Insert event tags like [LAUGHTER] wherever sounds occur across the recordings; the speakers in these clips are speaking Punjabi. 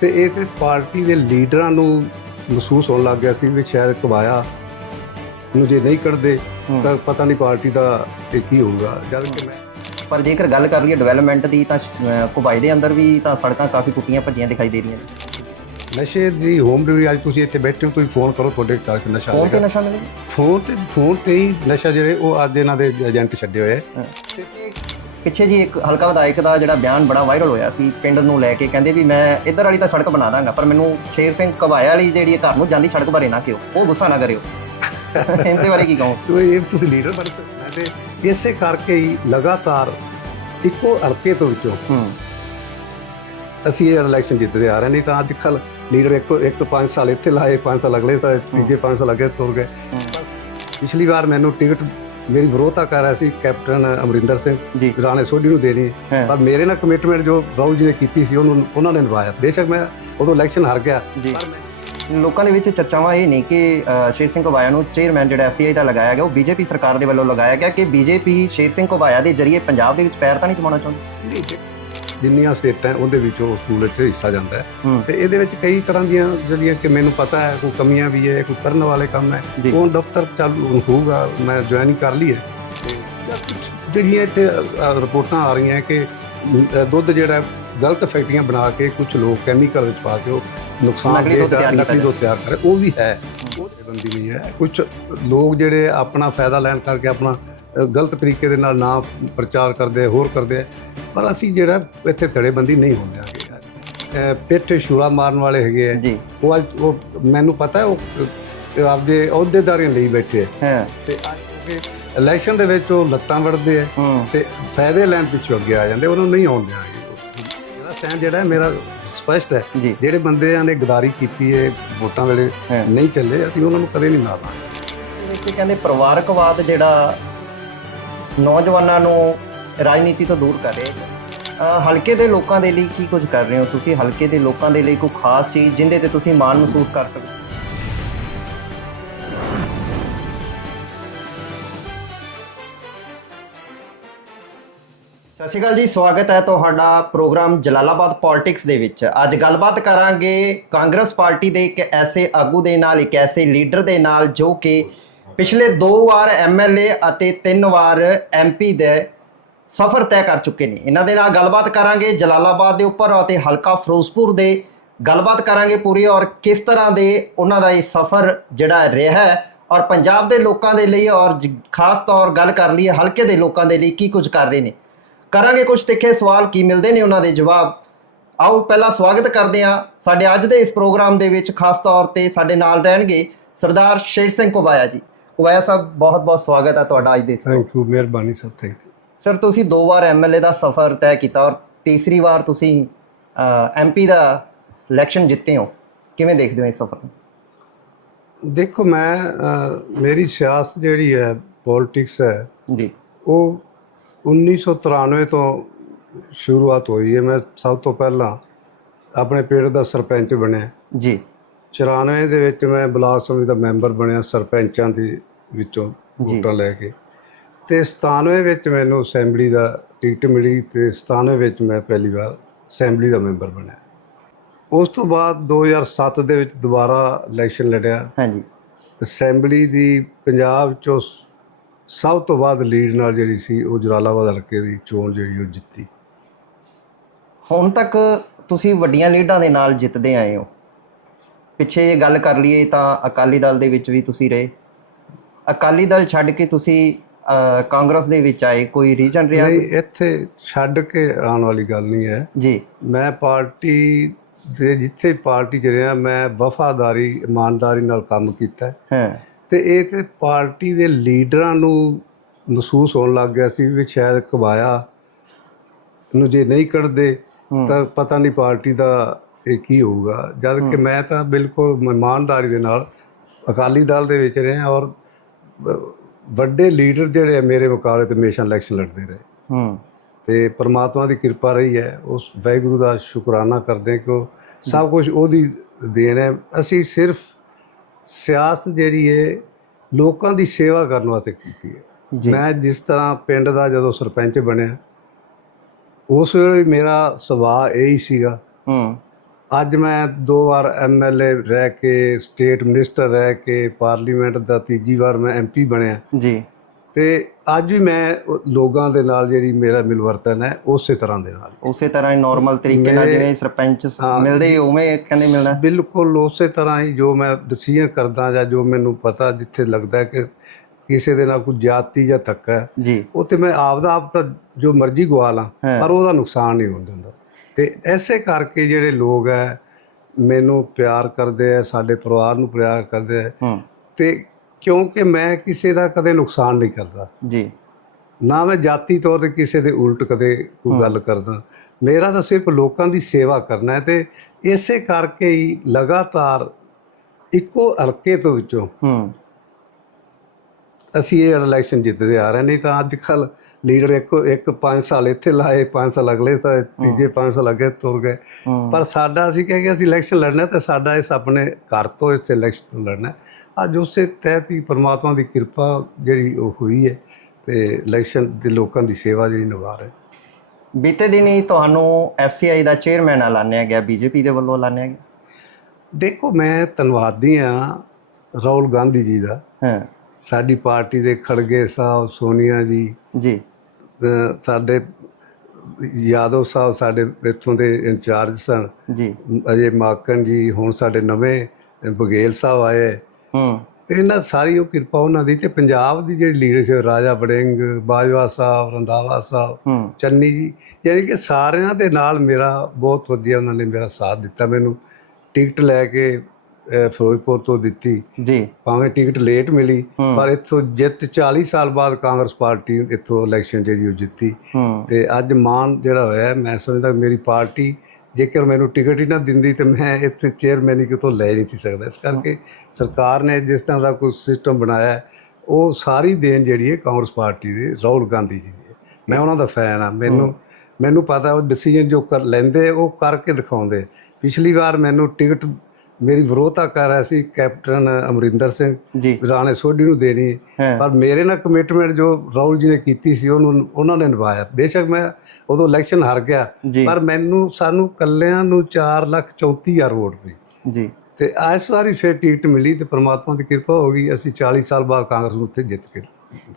ਤੇ ਇਹ ਤੇ ਪਾਰਟੀ ਦੇ ਲੀਡਰਾਂ ਨੂੰ ਮਹਿਸੂਸ ਹੋਣ ਲੱਗ ਗਿਆ ਸੀ ਵੀ ਸ਼ਾਇਦ ਕਬਾਇਆ ਨੂੰ ਜੇ ਨਹੀਂ ਕੱਢਦੇ। ਤਾਂ ਪਤਾ ਨਹੀਂ ਪਾਰਟੀ ਦਾ ਇਹ ਕੀ ਹੋਊਗਾ। ਜਦ ਕਿ ਮੈਂ ਪਰ ਜੇਕਰ ਗੱਲ ਕਰ ਲਈਏ ਡਿਵੈਲਪਮੈਂਟ ਦੀ ਤਾਂ ਕੁਬਾਈ ਦੇ ਅੰਦਰ ਵੀ ਤਾਂ ਸੜਕਾਂ ਕਾਫੀ ਟੁੱਟੀਆਂ ਭੱਜੀਆਂ ਦਿਖਾਈ ਦੇ ਰਹੀਆਂ ਨੇ। ਨਸ਼ੇ ਦੀ ਹੋਮ ਡਿਲੀਵਰੀ ਅੱਜ ਤੁਸੀਂ ਇੱਥੇ ਬੈਠੇ ਹੋ ਤੁਸੀਂ ਫੋਨ ਕਰੋ ਤੁਹਾਡੇ ਘਰ ਨਸ਼ਾ ਫੋਨ ਤੇ ਨਸ਼ਾ ਮਿਲੇ ਫੋਨ ਤੇ ਫੋਨ ਤੇ ਹੀ ਨਸ਼ਾ ਜਿਹੜੇ ਉਹ ਅੱਜ ਇਹਨਾਂ ਦੇ ਏਜੰਟ ਛੱਡੇ ਹੋਏ ਆ। ਪਿੱਛੇ ਜੀ ਇੱਕ ਹਲਕਾ ਵਿਧਾਇਕ ਦਾ ਜਿਹੜਾ ਬਿਆਨ ਬੜਾ ਵਾਇਰਲ ਹੋਇਆ ਸੀ ਪਿੰਡ ਨੂੰ ਲੈ ਕੇ ਕਹਿੰਦੇ ਵੀ ਮੈਂ ਇੱਧਰ ਵਾਲੀ ਤਾਂ ਸੜਕ ਬਣਾ ਦਾਂਗਾ ਪਰ ਮੈਨੂੰ ਸ਼ੇਰ ਸਿੰਘ ਕਵਾਇਆ ਵਾਲੀ ਜਿਹੜੀ ਘਰ ਨੂੰ ਜਾਂਦੀ ਸੜਕ ਬਾਰੇ ਨਾ ਕਿਉਂ ਉਹ ਗੁੱਸਾ ਨਾ ਕਰਿਓ। [LAUGHS] ਇਹਦੇ ਬਾਰੇ ਕੀ ਕਹੋ ਤੋ ਇਹ ਤੁਸੀਂ ਲੀਡਰ ਬਣ ਸਕਦੇ ਤੇ ਇਸੇ ਕਰਕੇ ਹੀ ਲਗਾਤਾਰ ਇੱਕੋ ਹਲਕੇ ਤੋਂ ਵਿੱਚੋਂ ਅਸੀਂ ਇਹ ਇਲੈਕਸ਼ਨ ਜਿੱਤਦੇ ਆ ਰਹੇ ਨਹੀਂ ਤਾਂ ਅੱਜ ਕੱਲ ਲੀਡਰ ਇੱਕ ਇੱਕ ਤੋਂ 5 ਸਾਲ ਇੱਥੇ ਲਾਏ 5 ਸਾਲ ਅਗਲੇ ਤਾਂ ਤੀਜੇ 5 ਸਾਲ ਅੱਗੇ ਤੁਰ ਗਏ। ਪਿਛਲੀ ਵਾਰ ਮੈਨੂੰ ਟਿਕਟ ਮੇਰੀ ਵਿਰੋਧਤਾ ਕਰ ਰਿਹਾ ਸੀ ਕੈਪਟਨ ਅਮਰਿੰਦਰ ਸਿੰਘ। ਜੀ। ਰਾਣੇ ਸੋਢੀ ਨੂੰ ਦੇਣੀ। ਹਾਂ। ਪਰ ਮੇਰੇ ਨਾਲ ਕਮਿਟਮੈਂਟ ਜੋ ਰਾਹੁਲ ਜੀ ਨੇ ਕੀਤੀ ਸੀ ਉਹਨੂੰ ਉਹਨਾਂ ਨੇ ਨਿਭਾਇਆ। ਬੇਸ਼ੱਕ ਮੈਂ ਉਦੋਂ ਇਲੈਕਸ਼ਨ ਹਾਰ ਗਿਆ। ਜੀ। ਪਰ ਮੈਂ ਲੋਕਾਂ ਦੇ ਵਿੱਚ ਚਰਚਾਵਾਂ ਇਹ ਨਹੀਂ ਕਿ ਅ, ਸ਼ੇਰ ਸਿੰਘ ਘੋਬਾਇਆ ਨੂੰ ਚੇਅਰਮੈਨ ਜਿਹੜਾ ਐਫਸੀਆਈ ਦਾ ਲਗਾਇਆ ਗਿਆ ਉਹ ਬੀਜੇਪੀ ਸਰਕਾਰ ਦੇ ਵੱਲੋਂ ਲਗਾਇਆ ਗਿਆ ਕਿ ਬੀਜੇਪੀ ਸ਼ੇਰ ਸਿੰਘ ਘੋਬਾਇਆ ਦੇ ਜ਼ਰੀਏ ਪੰਜਾਬ ਦੇ ਵਿੱਚ ਪੈਰ ਤਾਂ ਨਹੀਂ ਜਮਾਉਣਾ ਚਾਹੁੰਦੀ? ਜਿੰਨੀਆਂ ਸਟੇਟਾਂ ਉਹਦੇ ਵਿੱਚ ਉਹ ਸਹੂਲਤ 'ਚ ਹਿੱਸਾ ਜਾਂਦਾ ਹੈ। ਤੇ ਇਹਦੇ ਵਿੱਚ ਕਈ ਤਰ੍ਹਾਂ ਦੀਆਂ ਜਿਹੜੀਆਂ ਕਿ ਮੈਨੂੰ ਪਤਾ ਹੈ ਕੋਈ ਕਮੀਆਂ ਵੀ ਹੈ ਕੋਈ ਕਰਨ ਵਾਲੇ ਕੰਮ ਹੈ। ਉਹ ਦਫ਼ਤਰ ਚਾਲੂ ਹੋਊਗਾ ਮੈਂ ਜੁਆਇਨ ਕਰ ਲਈ ਹੈ ਜਿਹੜੀਆਂ ਇੱਥੇ ਰਿਪੋਰਟਾਂ ਆ ਰਹੀਆਂ ਕਿ ਦੁੱਧ ਜਿਹੜਾ ਗਲਤ ਫੈਕਟਰੀਆਂ ਬਣਾ ਕੇ ਕੁਝ ਲੋਕ ਕੈਮੀਕਲ ਵਿੱਚ ਪਾ ਕੇ ਉਹ ਨੁਕਸਾਨ ਕੀਤਾ ਨਕਲੀ ਦੁੱਧ ਤਿਆਰ ਕਰ ਉਹ ਵੀ ਹੈ। ਉਹ ਬੰਦੀ ਨਹੀਂ ਹੈ। ਕੁਝ ਲੋਕ ਜਿਹੜੇ ਆਪਣਾ ਫਾਇਦਾ ਲੈਣ ਕਰਕੇ ਆਪਣਾ ਗਲਤ ਤਰੀਕੇ ਦੇ ਨਾਲ ਨਾ ਪ੍ਰਚਾਰ ਕਰਦੇ ਹੋਰ ਕਰਦੇ। ਪਰ ਅਸੀਂ ਜਿਹੜਾ ਇੱਥੇ ਧੜੇਬੰਦੀ ਨਹੀਂ ਹੋਣ ਦਿਆਂਗੇ ਅ, ਪਿੱਠ ਛੁਰਾ ਮਾਰਨ ਵਾਲੇ ਹੈਗੇ ਆ। ਜੀ। ਉਹ ਅੱਜ ਉਹ ਮੈਨੂੰ ਪਤਾ ਹੈ ਉਹ ਆਪਦੇ ਅਹੁਦੇਦਾਰੀਆਂ ਲਈ ਬੈਠੇ ਹਾਂ। ਤੇ ਅੱਜ ਇਲੈਕਸ਼ਨ ਦੇ ਵਿੱਚ ਉਹ ਲੱਤਾਂ ਵੜਦੇ ਆ। ਹੂੰ। ਤੇ ਫਾਇਦੇ ਲੈਣ ਪਿੱਛੇ ਅੱਗੇ ਆ ਜਾਂਦੇ ਉਹਨਾਂ ਨੂੰ ਨਹੀਂ ਆਉਣ ਦਿਆਂਗੇ ਮੇਰਾ ਜਿਹੜਾ ਹੈ ਮੇਰਾ ਸਪਸ਼ਟ ਹੈ। ਜਿਹੜੇ ਬੰਦਿਆਂ ਨੇ ਗਦਾਰੀ ਕੀਤੀ ਹੈ ਵੋਟਾਂ ਵੇਲੇ ਹਾਂ। ਨਹੀਂ ਚੱਲੇ ਅਸੀਂ ਉਹਨਾਂ ਨੂੰ ਕਦੇ ਨਹੀਂ ਮਾਰਨਾ ਵਿੱਚ ਕਹਿੰਦੇ ਪਰਿਵਾਰਕਵਾਦ ਜਿਹੜਾ ਨੌਜਵਾਨਾਂ ਨੂੰ ਰਾਜਨੀਤੀ ਤੋਂ ਦੂਰ ਕਰੇ। ਹਲਕੇ ਦੇ ਲੋਕਾਂ ਦੇ ਲਈ ਕੀ ਕੁਝ ਕਰ ਰਹੇ ਹੋ ਤੁਸੀਂ? ਹਲਕੇ ਦੇ ਲੋਕਾਂ ਦੇ ਲਈ ਕੋਈ ਖਾਸ ਚੀਜ਼ ਜਿੰਦੇ ਤੇ ਤੁਸੀਂ ਮਾਣ ਮਹਿਸੂਸ ਕਰ ਸਕਦੇ ਸਤਿ ਸ਼੍ਰੀ ਅਕਾਲ ਜੀ, ਸਵਾਗਤ ਹੈ ਤੁਹਾਡਾ ਪ੍ਰੋਗਰਾਮ ਜਲਾਲਾਬਾਦ ਪੋਲਿਟਿਕਸ ਦੇ ਵਿੱਚ। ਅੱਜ ਗੱਲਬਾਤ ਕਰਾਂਗੇ ਕਾਂਗਰਸ ਪਾਰਟੀ ਦੇ ਇੱਕ ਐਸੇ ਆਗੂ ਦੇ ਨਾਲ, ਇੱਕ ਐਸੇ ਲੀਡਰ ਦੇ ਨਾਲ ਜੋ ਕਿ ਪਿਛਲੇ ਦੋ ਵਾਰ ਐਮਐਲਏ ਅਤੇ ਤਿੰਨ ਵਾਰ ਐਮਪੀ ਦੇ ਸਫ਼ਰ ਤੈਅ ਕਰ ਚੁੱਕੇ ਨੇ। ਇਹਨਾਂ ਦੇ ਨਾਲ ਗੱਲਬਾਤ ਕਰਾਂਗੇ ਜਲਾਲਾਬਾਦ ਦੇ ਉੱਪਰ ਅਤੇ ਹਲਕਾ ਫਿਰੋਜ਼ਪੁਰ ਦੇ। ਗੱਲਬਾਤ ਕਰਾਂਗੇ ਪੂਰੀ ਔਰ ਕਿਸ ਤਰ੍ਹਾਂ ਦੇ ਉਹਨਾਂ ਦਾ ਇਹ ਸਫ਼ਰ ਜਿਹੜਾ ਰਿਹਾ ਹੈ ਔਰ ਪੰਜਾਬ ਦੇ ਲੋਕਾਂ ਦੇ ਲਈ ਔਰ ਜ- ਖਾਸ ਤੌਰ ਗੱਲ ਕਰ ਲਈਏ ਹਲਕੇ ਦੇ ਲੋਕਾਂ ਦੇ ਲਈ ਕੀ ਕੁਝ ਕਰ ਰਹੇ ਨੇ। ਕਰਾਂਗੇ ਕੁਝ ਤਿੱਖੇ ਸਵਾਲ, ਕੀ ਮਿਲਦੇ ਨੇ ਉਹਨਾਂ ਦੇ ਜਵਾਬ। ਆਓ ਪਹਿਲਾਂ ਸਵਾਗਤ ਕਰਦੇ ਹਾਂ ਸਾਡੇ ਅੱਜ ਦੇ ਇਸ ਪ੍ਰੋਗਰਾਮ ਦੇ ਵਿੱਚ ਖਾਸ ਤੌਰ ਤੇ ਸਾਡੇ ਨਾਲ ਰਹਿਣਗੇ ਸਰਦਾਰ ਸ਼ੇਰ ਸਿੰਘ ਕੁਬਾਇਆ ਜੀ। ਕੁਬਾਇਆ ਸਾਹਿਬ ਬਹੁਤ ਬਹੁਤ ਸਵਾਗਤ ਹੈ ਤੁਹਾਡਾ ਅੱਜ ਦੇ ਇਸ ਥੈਂਕ ਯੂ ਮਿਹਰਬਾਨੀ ਸਭ ਥੈਂਕ ਯੂ ਸਰ ਤੁਸੀਂ ਦੋ ਵਾਰ ਐਮਐਲਏ ਦਾ ਸਫ਼ਰ ਤੈਅ ਕੀਤਾ ਔਰ ਤੀਸਰੀ ਵਾਰ ਤੁਸੀਂ ਐਮਪੀ ਦਾ ਇਲੈਕਸ਼ਨ ਜਿੱਤੇ ਹੋ। ਕਿਵੇਂ ਦੇਖਦੇ ਹੋ ਇਸ ਸਫ਼ਰ ਨੂੰ? ਦੇਖੋ ਮੈਂ ਮੇਰੀ ਸਿਆਸਤ ਜਿਹੜੀ ਹੈ ਪੋਲਿਟਿਕਸ ਹੈ ਜੀ। ਉਹ 1993 ਤੋਂ ਸ਼ੁਰੂਆਤ ਹੋਈ ਹੈ। ਮੈਂ ਸਭ ਤੋਂ ਪਹਿਲਾਂ ਆਪਣੇ ਪਿੰਡ ਦਾ ਸਰਪੰਚ ਬਣਿਆ। ਜੀ। 94 ਦੇ ਵਿੱਚ ਮੈਂ ਬਲਾਕ ਸਮਿਤੀ ਦਾ ਮੈਂਬਰ ਬਣਿਆ ਸਰਪੰਚਾਂ ਦੇ ਵਿੱਚੋਂ। ਵੋਟਾਂ ਲੈ ਕੇ। ਤੇ 97 ਵਿੱਚ ਮੈਨੂੰ ਅਸੈਂਬਲੀ ਦਾ ਟਿਕਟ ਮਿਲੀ ਤੇ 97 ਵਿੱਚ ਮੈਂ ਪਹਿਲੀ ਵਾਰ ਅਸੈਂਬਲੀ ਦਾ ਮੈਂਬਰ ਬਣਿਆ। ਉਸ ਤੋਂ ਬਾਅਦ 2007 ਦੇ ਵਿੱਚ ਦੁਬਾਰਾ ਇਲੈਕਸ਼ਨ ਲੜਿਆ। ਹਾਂਜੀ। ਅਸੈਂਬਲੀ ਦੀ ਪੰਜਾਬ ਚੋਂ ਸਭ ਤੋਂ ਵੱਧ ਲੀਡ ਨਾਲ ਜਿਹੜੀ ਸੀ ਉਹ ਜਲਾਲਾਬਾਦ ਹਲਕੇ ਦੀ ਚੋਣ ਜਿਹੜੀ ਉਹ ਜਿੱਤੀ। ਹੁਣ ਤੱਕ ਤੁਸੀਂ ਵੱਡੀਆਂ ਲੀਡਾਂ ਦੇ ਨਾਲ ਜਿੱਤਦੇ ਆਏ ਹੋ। ਪਿੱਛੇ ਜੇ ਗੱਲ ਕਰ ਲਈਏ ਤਾਂ ਅਕਾਲੀ ਦਲ ਦੇ ਵਿੱਚ ਵੀ ਤੁਸੀਂ ਰਹੇ। ਅਕਾਲੀ ਦਲ ਛੱਡ ਕੇ ਤੁਸੀਂ ਕਾਂਗਰਸ ਦੇ ਵਿੱਚ ਆਏ ਕੋਈ ਰੀਜਨ ਰਿਹਾ? ਨਹੀਂ ਇੱਥੇ ਛੱਡ ਕੇ ਆਉਣ ਵਾਲੀ ਗੱਲ ਨਹੀਂ ਹੈ। ਜੀ। ਮੈਂ ਪਾਰਟੀ ਦੇ ਜਿੱਥੇ ਪਾਰਟੀ 'ਚ ਰਿਹਾ ਮੈਂ ਵਫਾਦਾਰੀ ਇਮਾਨਦਾਰੀ ਨਾਲ ਕੰਮ ਕੀਤਾ। ਹਾਂ। ਤੇ ਇਹ ਤੇ ਪਾਰਟੀ ਦੇ ਲੀਡਰਾਂ ਨੂੰ ਮਹਿਸੂਸ ਹੋਣ ਲੱਗ ਗਿਆ ਸੀ ਵੀ ਸ਼ਾਇਦ ਕਬਾਇਆ ਨੂੰ ਜੇ ਨਹੀਂ ਕੱਢਦੇ ਤਾਂ ਪਤਾ ਨਹੀਂ ਪਾਰਟੀ ਦਾ ਇਹ ਕੀ ਹੋਊਗਾ? ਜਦ ਕਿ ਮੈਂ ਤਾਂ ਬਿਲਕੁਲ ਇਮਾਨਦਾਰੀ ਦੇ ਨਾਲ ਅਕਾਲੀ ਦਲ ਦੇ ਵਿੱਚ ਰਿਹਾ ਔਰ ਵੱਡੇ ਲੀਡਰ ਜਿਹੜੇ ਮੇਰੇ ਮੁਕਾਬਲੇ ਤੇ ਹਮੇਸ਼ਾ ਇਲੈਕਸ਼ਨ ਲੜਦੇ ਰਹੇ। ਹੂੰ। ਤੇ ਪ੍ਰਮਾਤਮਾ ਦੀ ਕਿਰਪਾ ਰਹੀ ਹੈ ਉਸ ਵਾਹਿਗੁਰੂ ਦਾ ਸ਼ੁਕਰਾਨਾ ਕਰਦੇ ਕਿ ਉਹ ਸਭ ਕੁਝ ਉਹਦੀ ਦੇਣ ਹੈ। ਅਸੀਂ ਸਿਰਫ ਸਿਆਸਤ ਜਿਹੜੀ ਹੈ ਲੋਕਾਂ ਦੀ ਸੇਵਾ ਕਰਨ ਵਾਸਤੇ ਕੀਤੀ ਹੈ। ਮੈਂ ਜਿਸ ਤਰ੍ਹਾਂ ਪਿੰਡ ਦਾ ਜਦੋਂ ਸਰਪੰਚ ਬਣਿਆ ਉਸ ਵੇਲੇ ਮੇਰਾ ਸੁਭਾਅ ਇਹ ਹੀ ਸੀਗਾ। ਹੂੰ। ਅੱਜ ਮੈਂ ਦੋ ਵਾਰ ਐਮਐਲਏ ਰਹਿ ਕੇ ਸਟੇਟ ਮਿਨਿਸਟਰ ਰਹਿ ਕੇ ਪਾਰਲੀਮੈਂਟ ਦਾ ਤੀਜੀ ਵਾਰ ਮੈਂ ਐਮਪੀ ਬਣਿਆ। ਜੀ। ਤੇ ਅੱਜ ਵੀ ਮੈਂ ਲੋਕਾਂ ਦੇ ਨਾਲ ਜਿਹੜੀ ਮੇਰਾ ਮਿਲਵਰਤਨ ਹੈ ਉਸੇ ਤਰ੍ਹਾਂ ਦੇ ਨਾਲ। ਉਸੇ ਤਰ੍ਹਾਂ ਹੀ ਨਾਰਮਲ ਤਰੀਕੇ ਨਾਲ ਜਿਵੇਂ ਸਰਪੰਚ ਮਿਲਦੇ ਉਵੇਂ ਕਹਿੰਦੇ ਮਿਲਣਾ। ਬਿਲਕੁਲ ਉਸੇ ਤਰ੍ਹਾਂ ਹੀ ਜੋ ਮੈਂ ਡਿਸੀਜਨ ਕਰਦਾ ਜਾਂ ਜੋ ਮੈਨੂੰ ਪਤਾ ਜਿੱਥੇ ਲੱਗਦਾ ਕਿ ਕਿਸੇ ਦੇ ਨਾਲ ਕੋਈ ਜਾਤੀ ਜਾਂ ਧੱਕਾ ਹੈ ਜੀ। ਉੱਥੇ ਮੈਂ ਆਪਦਾ ਆਪ ਤਾਂ ਜੋ ਮਰਜ਼ੀ ਗਵਾ ਲਾਂ। ਪਰ ਉਹਦਾ ਨੁਕਸਾਨ ਨਹੀਂ ਹੋਣ ਦਿੰਦਾ। ਤੇ ਐਸੇ ਕਰਕੇ ਜਿਹੜੇ ਲੋਕ ਹੈ ਮੈਨੂੰ ਪਿਆਰ ਕਰਦੇ ਆ ਸਾਡੇ ਪਰਿਵਾਰ ਨੂੰ ਪਿਆਰ ਕਰਦੇ ਹੂੰ। ਤੇ ਕਿਉਂਕਿ ਮੈਂ ਕਿਸੇ ਦਾ ਕਦੇ ਨੁਕਸਾਨ ਨਹੀਂ ਕਰਦਾ। ਜੀ। ਨਾ ਮੈਂ ਜਾਤੀ ਤੌਰ ਤੇ ਕਿਸੇ ਦੇ ਉਲਟ ਕਦੇ ਕੋਈ ਗੱਲ ਕਰਦਾ। ਮੇਰਾ ਤਾਂ ਸਿਰਫ ਲੋਕਾਂ ਦੀ ਸੇਵਾ ਕਰਨਾ ਹੈ ਤੇ ਇਸੇ ਕਰਕੇ ਹੀ ਲਗਾਤਾਰ ਇੱਕੋ ਹਲਕੇ ਤੋਂ ਵਿੱਚੋਂ ਹੂੰ। ਅਸੀਂ ਇਹ ਇਲੈਕਸ਼ਨ ਜਿੱਤਦੇ ਆ ਰਹੇ ਨਹੀਂ ਤਾਂ ਅੱਜ ਕੱਲ ਲੀਡਰ ਇੱਕ ਇੱਕ 5 ਸਾਲ ਇੱਥੇ ਲਾਏ 5 ਸਾਲ ਅਗਲੇ ਤਾਂ ਤੀਜੇ 5 ਸਾਲ ਅੱਗੇ ਤੁਰ ਗਏ। ਪਰ ਸਾਡਾ ਅਸੀਂ ਕਹੇ ਕਿ ਅਸੀਂ ਇਲੈਕਸ਼ਨ ਲੜਨਾ ਤੇ ਸਾਡਾ ਇਸ ਆਪਣੇ ਘਰ ਤੋਂ ਇਸ ਇਲੈਕਸ਼ਨ ਤੋਂ ਲੜਨਾ। ਅੱਜ ਉਸੇ ਤਹਿਤ ਹੀ ਪਰਮਾਤਮਾ ਦੀ ਕਿਰਪਾ ਜਿਹੜੀ ਉਹ ਹੋਈ ਹੈ ਤੇ ਇਲੈਕਸ਼ਨ ਦੇ ਲੋਕਾਂ ਦੀ ਸੇਵਾ ਜਿਹੜੀ ਨਿਭਾ ਰਹੇ ਬੀਤੇ ਦਿਨ ਹੀ ਤੁਹਾਨੂੰ ਐਫਸੀਆਈ ਦਾ ਚੇਅਰਮੈਨ ਐਲਾਨਿਆ ਗਿਆ ਬੀਜੇਪੀ ਦੇ ਵੱਲੋਂ ਐਲਾਨਿਆ ਗਿਆ। ਦੇਖੋ ਮੈਂ ਧੰਨਵਾਦੀ ਆ ਰਾਹੁਲ ਗਾਂਧੀ ਜੀ ਦਾ। ਹਾਂ। ਸਾਡੀ ਪਾਰਟੀ ਦੇ ਖੜਗੇ ਸਾਹਿਬ ਸੋਨੀਆ ਜੀ। ਜੀ। ਸਾਡੇ ਯਾਦਵ ਸਾਹਿਬ ਸਾਡੇ ਇੱਥੋਂ ਦੇ ਇੰਚਾਰਜ ਸਨ। ਜੀ। ਅਜੇ ਮਾਕਨ ਜੀ ਹੁਣ ਸਾਡੇ ਨਵੇਂ ਬਗੇਲ ਸਾਹਿਬ ਆਏ। ਹੂੰ। ਇਹਨਾਂ ਸਾਰੀ ਉਹ ਕਿਰਪਾ ਉਹਨਾਂ ਦੀ ਤੇ ਪੰਜਾਬ ਦੀ ਜਿਹੜੀ ਲੀਡਰਸ਼ਿਪ ਰਾਜਾ ਬੜਿੰਗ ਬਾਜਵਾ ਸਾਹਿਬ ਰੰਧਾਵਾ ਸਾਹਿਬ ਚੰਨੀ ਜੀ ਯਾਨੀ ਕਿ ਸਾਰਿਆਂ ਦੇ ਨਾਲ ਮੇਰਾ ਬਹੁਤ ਵਧੀਆ ਉਹਨਾਂ ਨੇ ਮੇਰਾ ਸਾਥ ਦਿੱਤਾ ਮੈਨੂੰ। ਟਿਕਟ ਲੈ ਕੇ ਫਿਰੋਜ਼ਪੁਰ ਤੋਂ ਦਿੱਤੀ। ਜੀ। ਭਾਵੇਂ ਟਿਕਟ ਲੇਟ ਮਿਲੀ। ਪਰ ਇੱਥੋਂ ਜਿੱਤ 40 ਸਾਲ ਬਾਅਦ ਕਾਂਗਰਸ ਪਾਰਟੀ ਇੱਥੋਂ ਇਲੈਕਸ਼ਨ ਜਿਹੜੀ ਉਹ ਜਿੱਤੀ। ਤੇ ਅੱਜ ਮਾਨ ਜਿਹੜਾ ਹੋਇਆ ਮੈਂ ਸਮਝਦਾ ਮੇਰੀ ਪਾਰਟੀ ਜੇਕਰ ਮੈਨੂੰ ਟਿਕਟ ਹੀ ਨਾ ਦਿੰਦੀ ਤੇ ਮੈਂ ਇੱਥੇ ਚੇਅਰਮੈਨ ਹੀ ਕਿਤੋਂ ਲੈ ਨਹੀਂ ਸੀ ਸਕਦਾ। ਇਸ ਕਰਕੇ ਸਰਕਾਰ ਨੇ ਜਿਸ ਤਰ੍ਹਾਂ ਦਾ ਕੋਈ ਸਿਸਟਮ ਬਣਾਇਆ ਉਹ ਸਾਰੀ ਦੇਣ ਜਿਹੜੀ ਹੈ ਕਾਂਗਰਸ ਪਾਰਟੀ ਦੀ ਰਾਹੁਲ ਗਾਂਧੀ ਜੀ ਦੀ। ਮੈਂ ਉਹਨਾਂ ਦਾ ਫੈਨ ਆ ਮੈਨੂੰ ਮੈਨੂੰ ਪਤਾ ਉਹ ਡਿਸੀਜਨ ਜੋ ਕਰ ਲੈਂਦੇ ਉਹ ਕਰਕੇ ਦਿਖਾਉਂਦੇ। ਪਿਛਲੀ ਵਾਰ ਮੈਨੂੰ ਟਿਕਟ ਮੇਰੀ ਵਿਰੋਧਤਾ ਕਰ ਰਿਹਾ ਸੀ ਕੈਪਟਨ ਅਮਰਿੰਦਰ ਸਿੰਘ। ਜੀ। ਰਾਣੇ ਸੋਢੀ ਨੂੰ ਦੇਣੀ। ਪਰ ਮੇਰੇ ਨਾਲ ਕਮਿਟਮੈਂਟ ਜੋ ਰਾਹੁਲ ਜੀ ਨੇ ਕੀਤੀ ਸੀ ਉਹਨੂੰ ਉਹਨਾਂ ਨੇ ਨਿਭਾਇਆ। ਬੇਸ਼ੱਕ ਮੈਂ ਉਦੋਂ ਇਲੈਕਸ਼ਨ ਹਾਰ ਗਿਆ। ਪਰ ਮੈਨੂੰ ਸਾਨੂੰ ਕੱਲਿਆਂ ਨੂੰ 4 ਲੱਖ 34 ਹਜ਼ਾਰ ਵੋਟ ਪਈ ਜੀ। ਤੇ ਇਸ ਵਾਰੀ ਫਿਰ ਟਿਕਟ ਮਿਲੀ ਤੇ ਪ੍ਰਮਾਤਮਾ ਦੀ ਕਿਰਪਾ ਹੋ ਗਈ ਅਸੀਂ 40 ਸਾਲ ਬਾਅਦ ਕਾਂਗਰਸ ਨੂੰ ਉੱਥੇ ਜਿੱਤ ਕੇ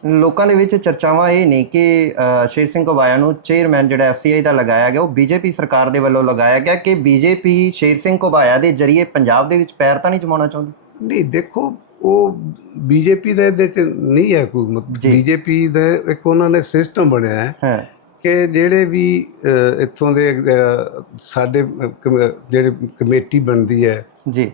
ਲੋਕਾਂ ਦੇ ਵਿੱਚ ਚਰਚਾਵਾਂ ਇਹ ਨੇ ਕਿ ਸ਼ੇਰ ਸਿੰਘ ਘੋਬਾਇਆ ਨੂੰ ਚੇਅਰਮੈਨ ਜਿਹੜਾ ਐਫਸੀਆਈ ਦਾ ਲਗਾਇਆ ਗਿਆ ਉਹ ਬੀਜੇਪੀ ਸਰਕਾਰ ਦੇ ਵੱਲੋਂ ਲਗਾਇਆ ਗਿਆ ਕਿ ਬੀਜੇਪੀ ਸ਼ੇਰ ਸਿੰਘ ਘੋਬਾਇਆ ਦੇ ਜ਼ਰੀਏ ਪੰਜਾਬ ਦੇ ਵਿੱਚ ਪੈਰ ਤਾਂ ਨਹੀਂ ਜਮਾਉਣਾ ਚਾਹੁੰਦੀ? ਨਹੀਂ ਦੇਖੋ ਉਹ ਬੀਜੇਪੀ ਦੇ ਇਹਦੇ ਚ ਨਹੀਂ ਹੈ ਕੋਈ। ਬੀਜੇਪੀ ਦਾ ਇੱਕ ਉਹਨਾਂ ਨੇ ਸਿਸਟਮ ਬਣਿਆ ਹੈ ਕਿ ਜਿਹੜੇ ਵੀ ਇੱਥੋਂ ਦੇ ਸਾਡੇ ਜਿਹੜੇ ਕਮੇਟੀ ਬਣਦੀ ਹੈ ਜੀ।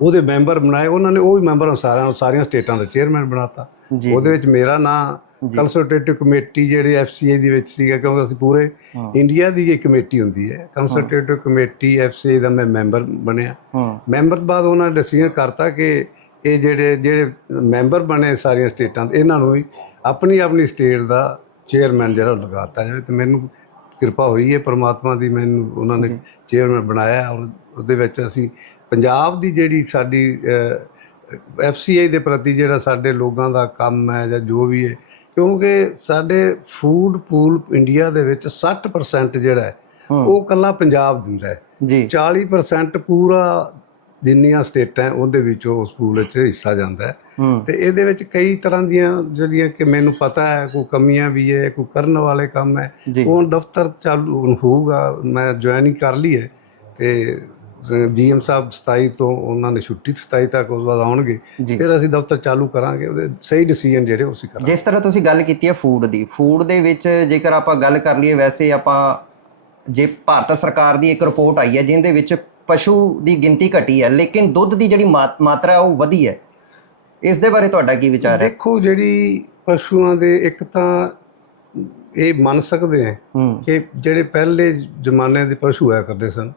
ਉਹਦੇ ਮੈਂਬਰ ਬਣਾਏ ਉਹਨਾਂ ਨੇ ਉਹ ਹੀ ਮੈਂਬਰ ਸਾਰਿਆਂ ਸਾਰੀਆਂ ਸਟੇਟਾਂ ਦਾ ਚੇਅਰਮੈਨ ਬਣਾਤਾ। ਉਹਦੇ ਵਿੱਚ ਮੇਰਾ ਨਾਂ। ਕੰਸਲਟੇਟਿਵ ਕਮੇਟੀ ਜਿਹੜੀ ਐਫਸੀਏ ਦੇ ਵਿੱਚ ਸੀਗਾ ਕਿਉਂਕਿ ਅਸੀਂ ਪੂਰੇ ਇੰਡੀਆ ਦੀ ਇਹ ਕਮੇਟੀ ਹੁੰਦੀ ਹੈ। ਕੰਸਲਟੇਟਿਵ ਕਮੇਟੀ ਐਫਸੀਏ ਦਾ ਮੈਂ ਮੈਂਬਰ ਬਣਿਆ। ਮੈਂਬਰ ਬਾਅਦ ਉਹਨਾਂ ਨੇ ਡਿਸੀਜਨ ਕਰਤਾ ਕਿ ਇਹ ਜਿਹੜੇ ਜਿਹੜੇ ਮੈਂਬਰ ਬਣੇ ਸਾਰੀਆਂ ਸਟੇਟਾਂ ਦੇ ਇਹਨਾਂ ਨੂੰ ਹੀ ਆਪਣੀ ਆਪਣੀ ਸਟੇਟ ਦਾ ਚੇਅਰਮੈਨ ਜਿਹੜਾ ਲਗਾਤਾ ਜਾਵੇ ਤੇ ਮੈਨੂੰ ਕਿਰਪਾ ਹੋਈ ਹੈ ਪ੍ਰਮਾਤਮਾ ਦੀ ਮੈਨੂੰ ਉਹਨਾਂ ਨੇ। ਚੇਅਰਮੈਨ ਬਣਾਇਆ ਔਰ ਉਹਦੇ ਵਿੱਚ ਅਸੀਂ ਪੰਜਾਬ ਦੀ ਜਿਹੜੀ ਸਾਡੀ ਐਫਸੀਆਈ ਦੇ ਪ੍ਰਤੀ ਜਿਹੜਾ ਸਾਡੇ ਲੋਕਾਂ ਦਾ ਕੰਮ ਹੈ ਜਾਂ ਜੋ ਵੀ ਹੈ ਕਿਉਂਕਿ ਸਾਡੇ ਫੂਡ ਪੂਲ ਇੰਡੀਆ ਦੇ ਵਿੱਚ 60% ਜਿਹੜਾ ਹੂੰ ਉਹ ਕੱਲਾ ਪੰਜਾਬ ਦਿੰਦਾ ਹੈ। ਜੀ। 40% ਪੂਰਾ ਜਿੰਨੀਆਂ ਸਟੇਟਾਂ ਉਹਦੇ ਵਿੱਚ ਉਸ ਪੂਲ ਵਿੱਚ ਹਿੱਸਾ ਜਾਂਦਾ ਤੇ ਇਹਦੇ ਵਿੱਚ ਕਈ ਤਰ੍ਹਾਂ ਦੀਆਂ ਜਿਹੜੀਆਂ ਕਿ ਮੈਨੂੰ ਪਤਾ ਹੈ ਕੋਈ ਕਮੀਆਂ ਵੀ ਹੈ ਕੋਈ ਕਰਨ ਵਾਲੇ ਕੰਮ ਹੈ। ਉਹ ਦਫ਼ਤਰ ਚਾਲੂ ਹੋਊਗਾ ਮੈਂ ਜੁਆਇਨਿੰਗ ਕਰ ਲਈ ਹੈ ਤੇ ਜੀਐਮ ਸਾਹਿਬ 27 ਤੋਂ ਉਹਨਾਂ ਨੇ ਛੁੱਟੀ 27 ਤੱਕ ਉਸ ਬਾਅਦ ਆਉਣਗੇ। ਫਿਰ ਅਸੀਂ ਦਫ਼ਤਰ ਚਾਲੂ ਕਰਾਂਗੇ ਉਹਦੇ ਸਹੀ ਡਿਸੀਜਨ ਜਿਹੜੇ ਉਹ ਅਸੀਂ ਕਰਾਂਗੇ। ਜਿਸ ਤਰ੍ਹਾਂ ਤੁਸੀਂ ਗੱਲ ਕੀਤੀ ਹੈ ਫੂਡ ਦੀ ਫੂਡ ਦੇ ਵਿੱਚ ਜੇਕਰ ਆਪਾਂ ਗੱਲ ਕਰ ਲਈਏ ਵੈਸੇ ਆਪਾਂ ਜੇ ਭਾਰਤ ਸਰਕਾਰ ਦੀ ਇੱਕ ਰਿਪੋਰਟ ਆਈ ਹੈ ਜਿਹਦੇ ਵਿੱਚ ਪਸ਼ੂ ਦੀ ਗਿਣਤੀ ਘਟੀ ਹੈ ਲੇਕਿਨ ਦੁੱਧ ਦੀ ਜਿਹੜੀ ਮਾਤ- ਮਾਤਰਾ ਹੈ ਉਹ ਵਧੀ ਹੈ। ਇਸ ਦੇ ਬਾਰੇ ਤੁਹਾਡਾ ਕੀ ਵਿਚਾਰ ਹੈ? ਦੇਖੋ ਜਿਹੜੀ ਪਸ਼ੂਆਂ ਦੇ ਇੱਕ ਤਾਂ ਇਹ ਮੰਨ ਸਕਦੇ ਆ ਹੂੰ। ਕਿ ਜਿਹੜੇ ਪਹਿਲੇ ਜ਼ਮਾਨੇ ਦੇ ਪਸ਼ੂ ਆਇਆ ਕਰਦੇ ਸਨ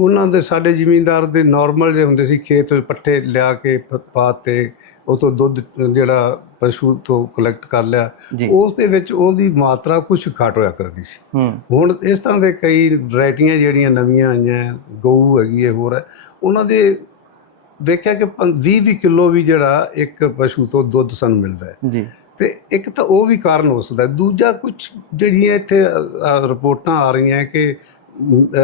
ਉਹਨਾਂ ਦੇ ਸਾਡੇ ਜ਼ਿਮੀਂਦਾਰ ਦੇ ਨਾਰਮਲ ਜੇ ਹੁੰਦੇ ਸੀ ਖੇਤ ਪੱਠੇ ਲਿਆ ਕੇ ਪਾਤੇ ਉਹ ਤੋਂ ਦੁੱਧ ਜਿਹੜਾ ਪਸ਼ੂ ਤੋਂ ਕਲੈਕਟ ਕਰ ਲਿਆ। ਉਸ ਦੇ ਵਿੱਚ ਉਹਦੀ ਮਾਤਰਾ ਕੁਝ ਘੱਟ ਹੋਇਆ ਕਰਦੀ ਸੀ। ਹੁਣ ਇਸ ਤਰ੍ਹਾਂ ਦੇ ਕਈ ਵੈਰਾਈਟੀਆਂ ਜਿਹੜੀਆਂ ਨਵੀਆਂ ਆਈਆਂ ਗਊ ਹੈਗੀ ਹੈ ਹੋਰ ਹੈ ਉਹਨਾਂ ਦੇ ਵੇਖਿਆ ਕਿ 20-20 ਕਿਲੋ ਵੀ ਜਿਹੜਾ ਇੱਕ ਪਸ਼ੂ ਤੋਂ ਦੁੱਧ ਸਾਨੂੰ ਮਿਲਦਾ ਹੈ। ਜੀ। ਤੇ ਇੱਕ ਤਾਂ ਉਹ ਵੀ ਕਾਰਨ ਹੋ ਸਕਦਾ। ਦੂਜਾ ਕੁਝ ਜਿਹੜੀਆਂ ਇੱਥੇ ਰਿਪੋਰਟਾਂ ਆ ਰਹੀਆਂ ਕਿ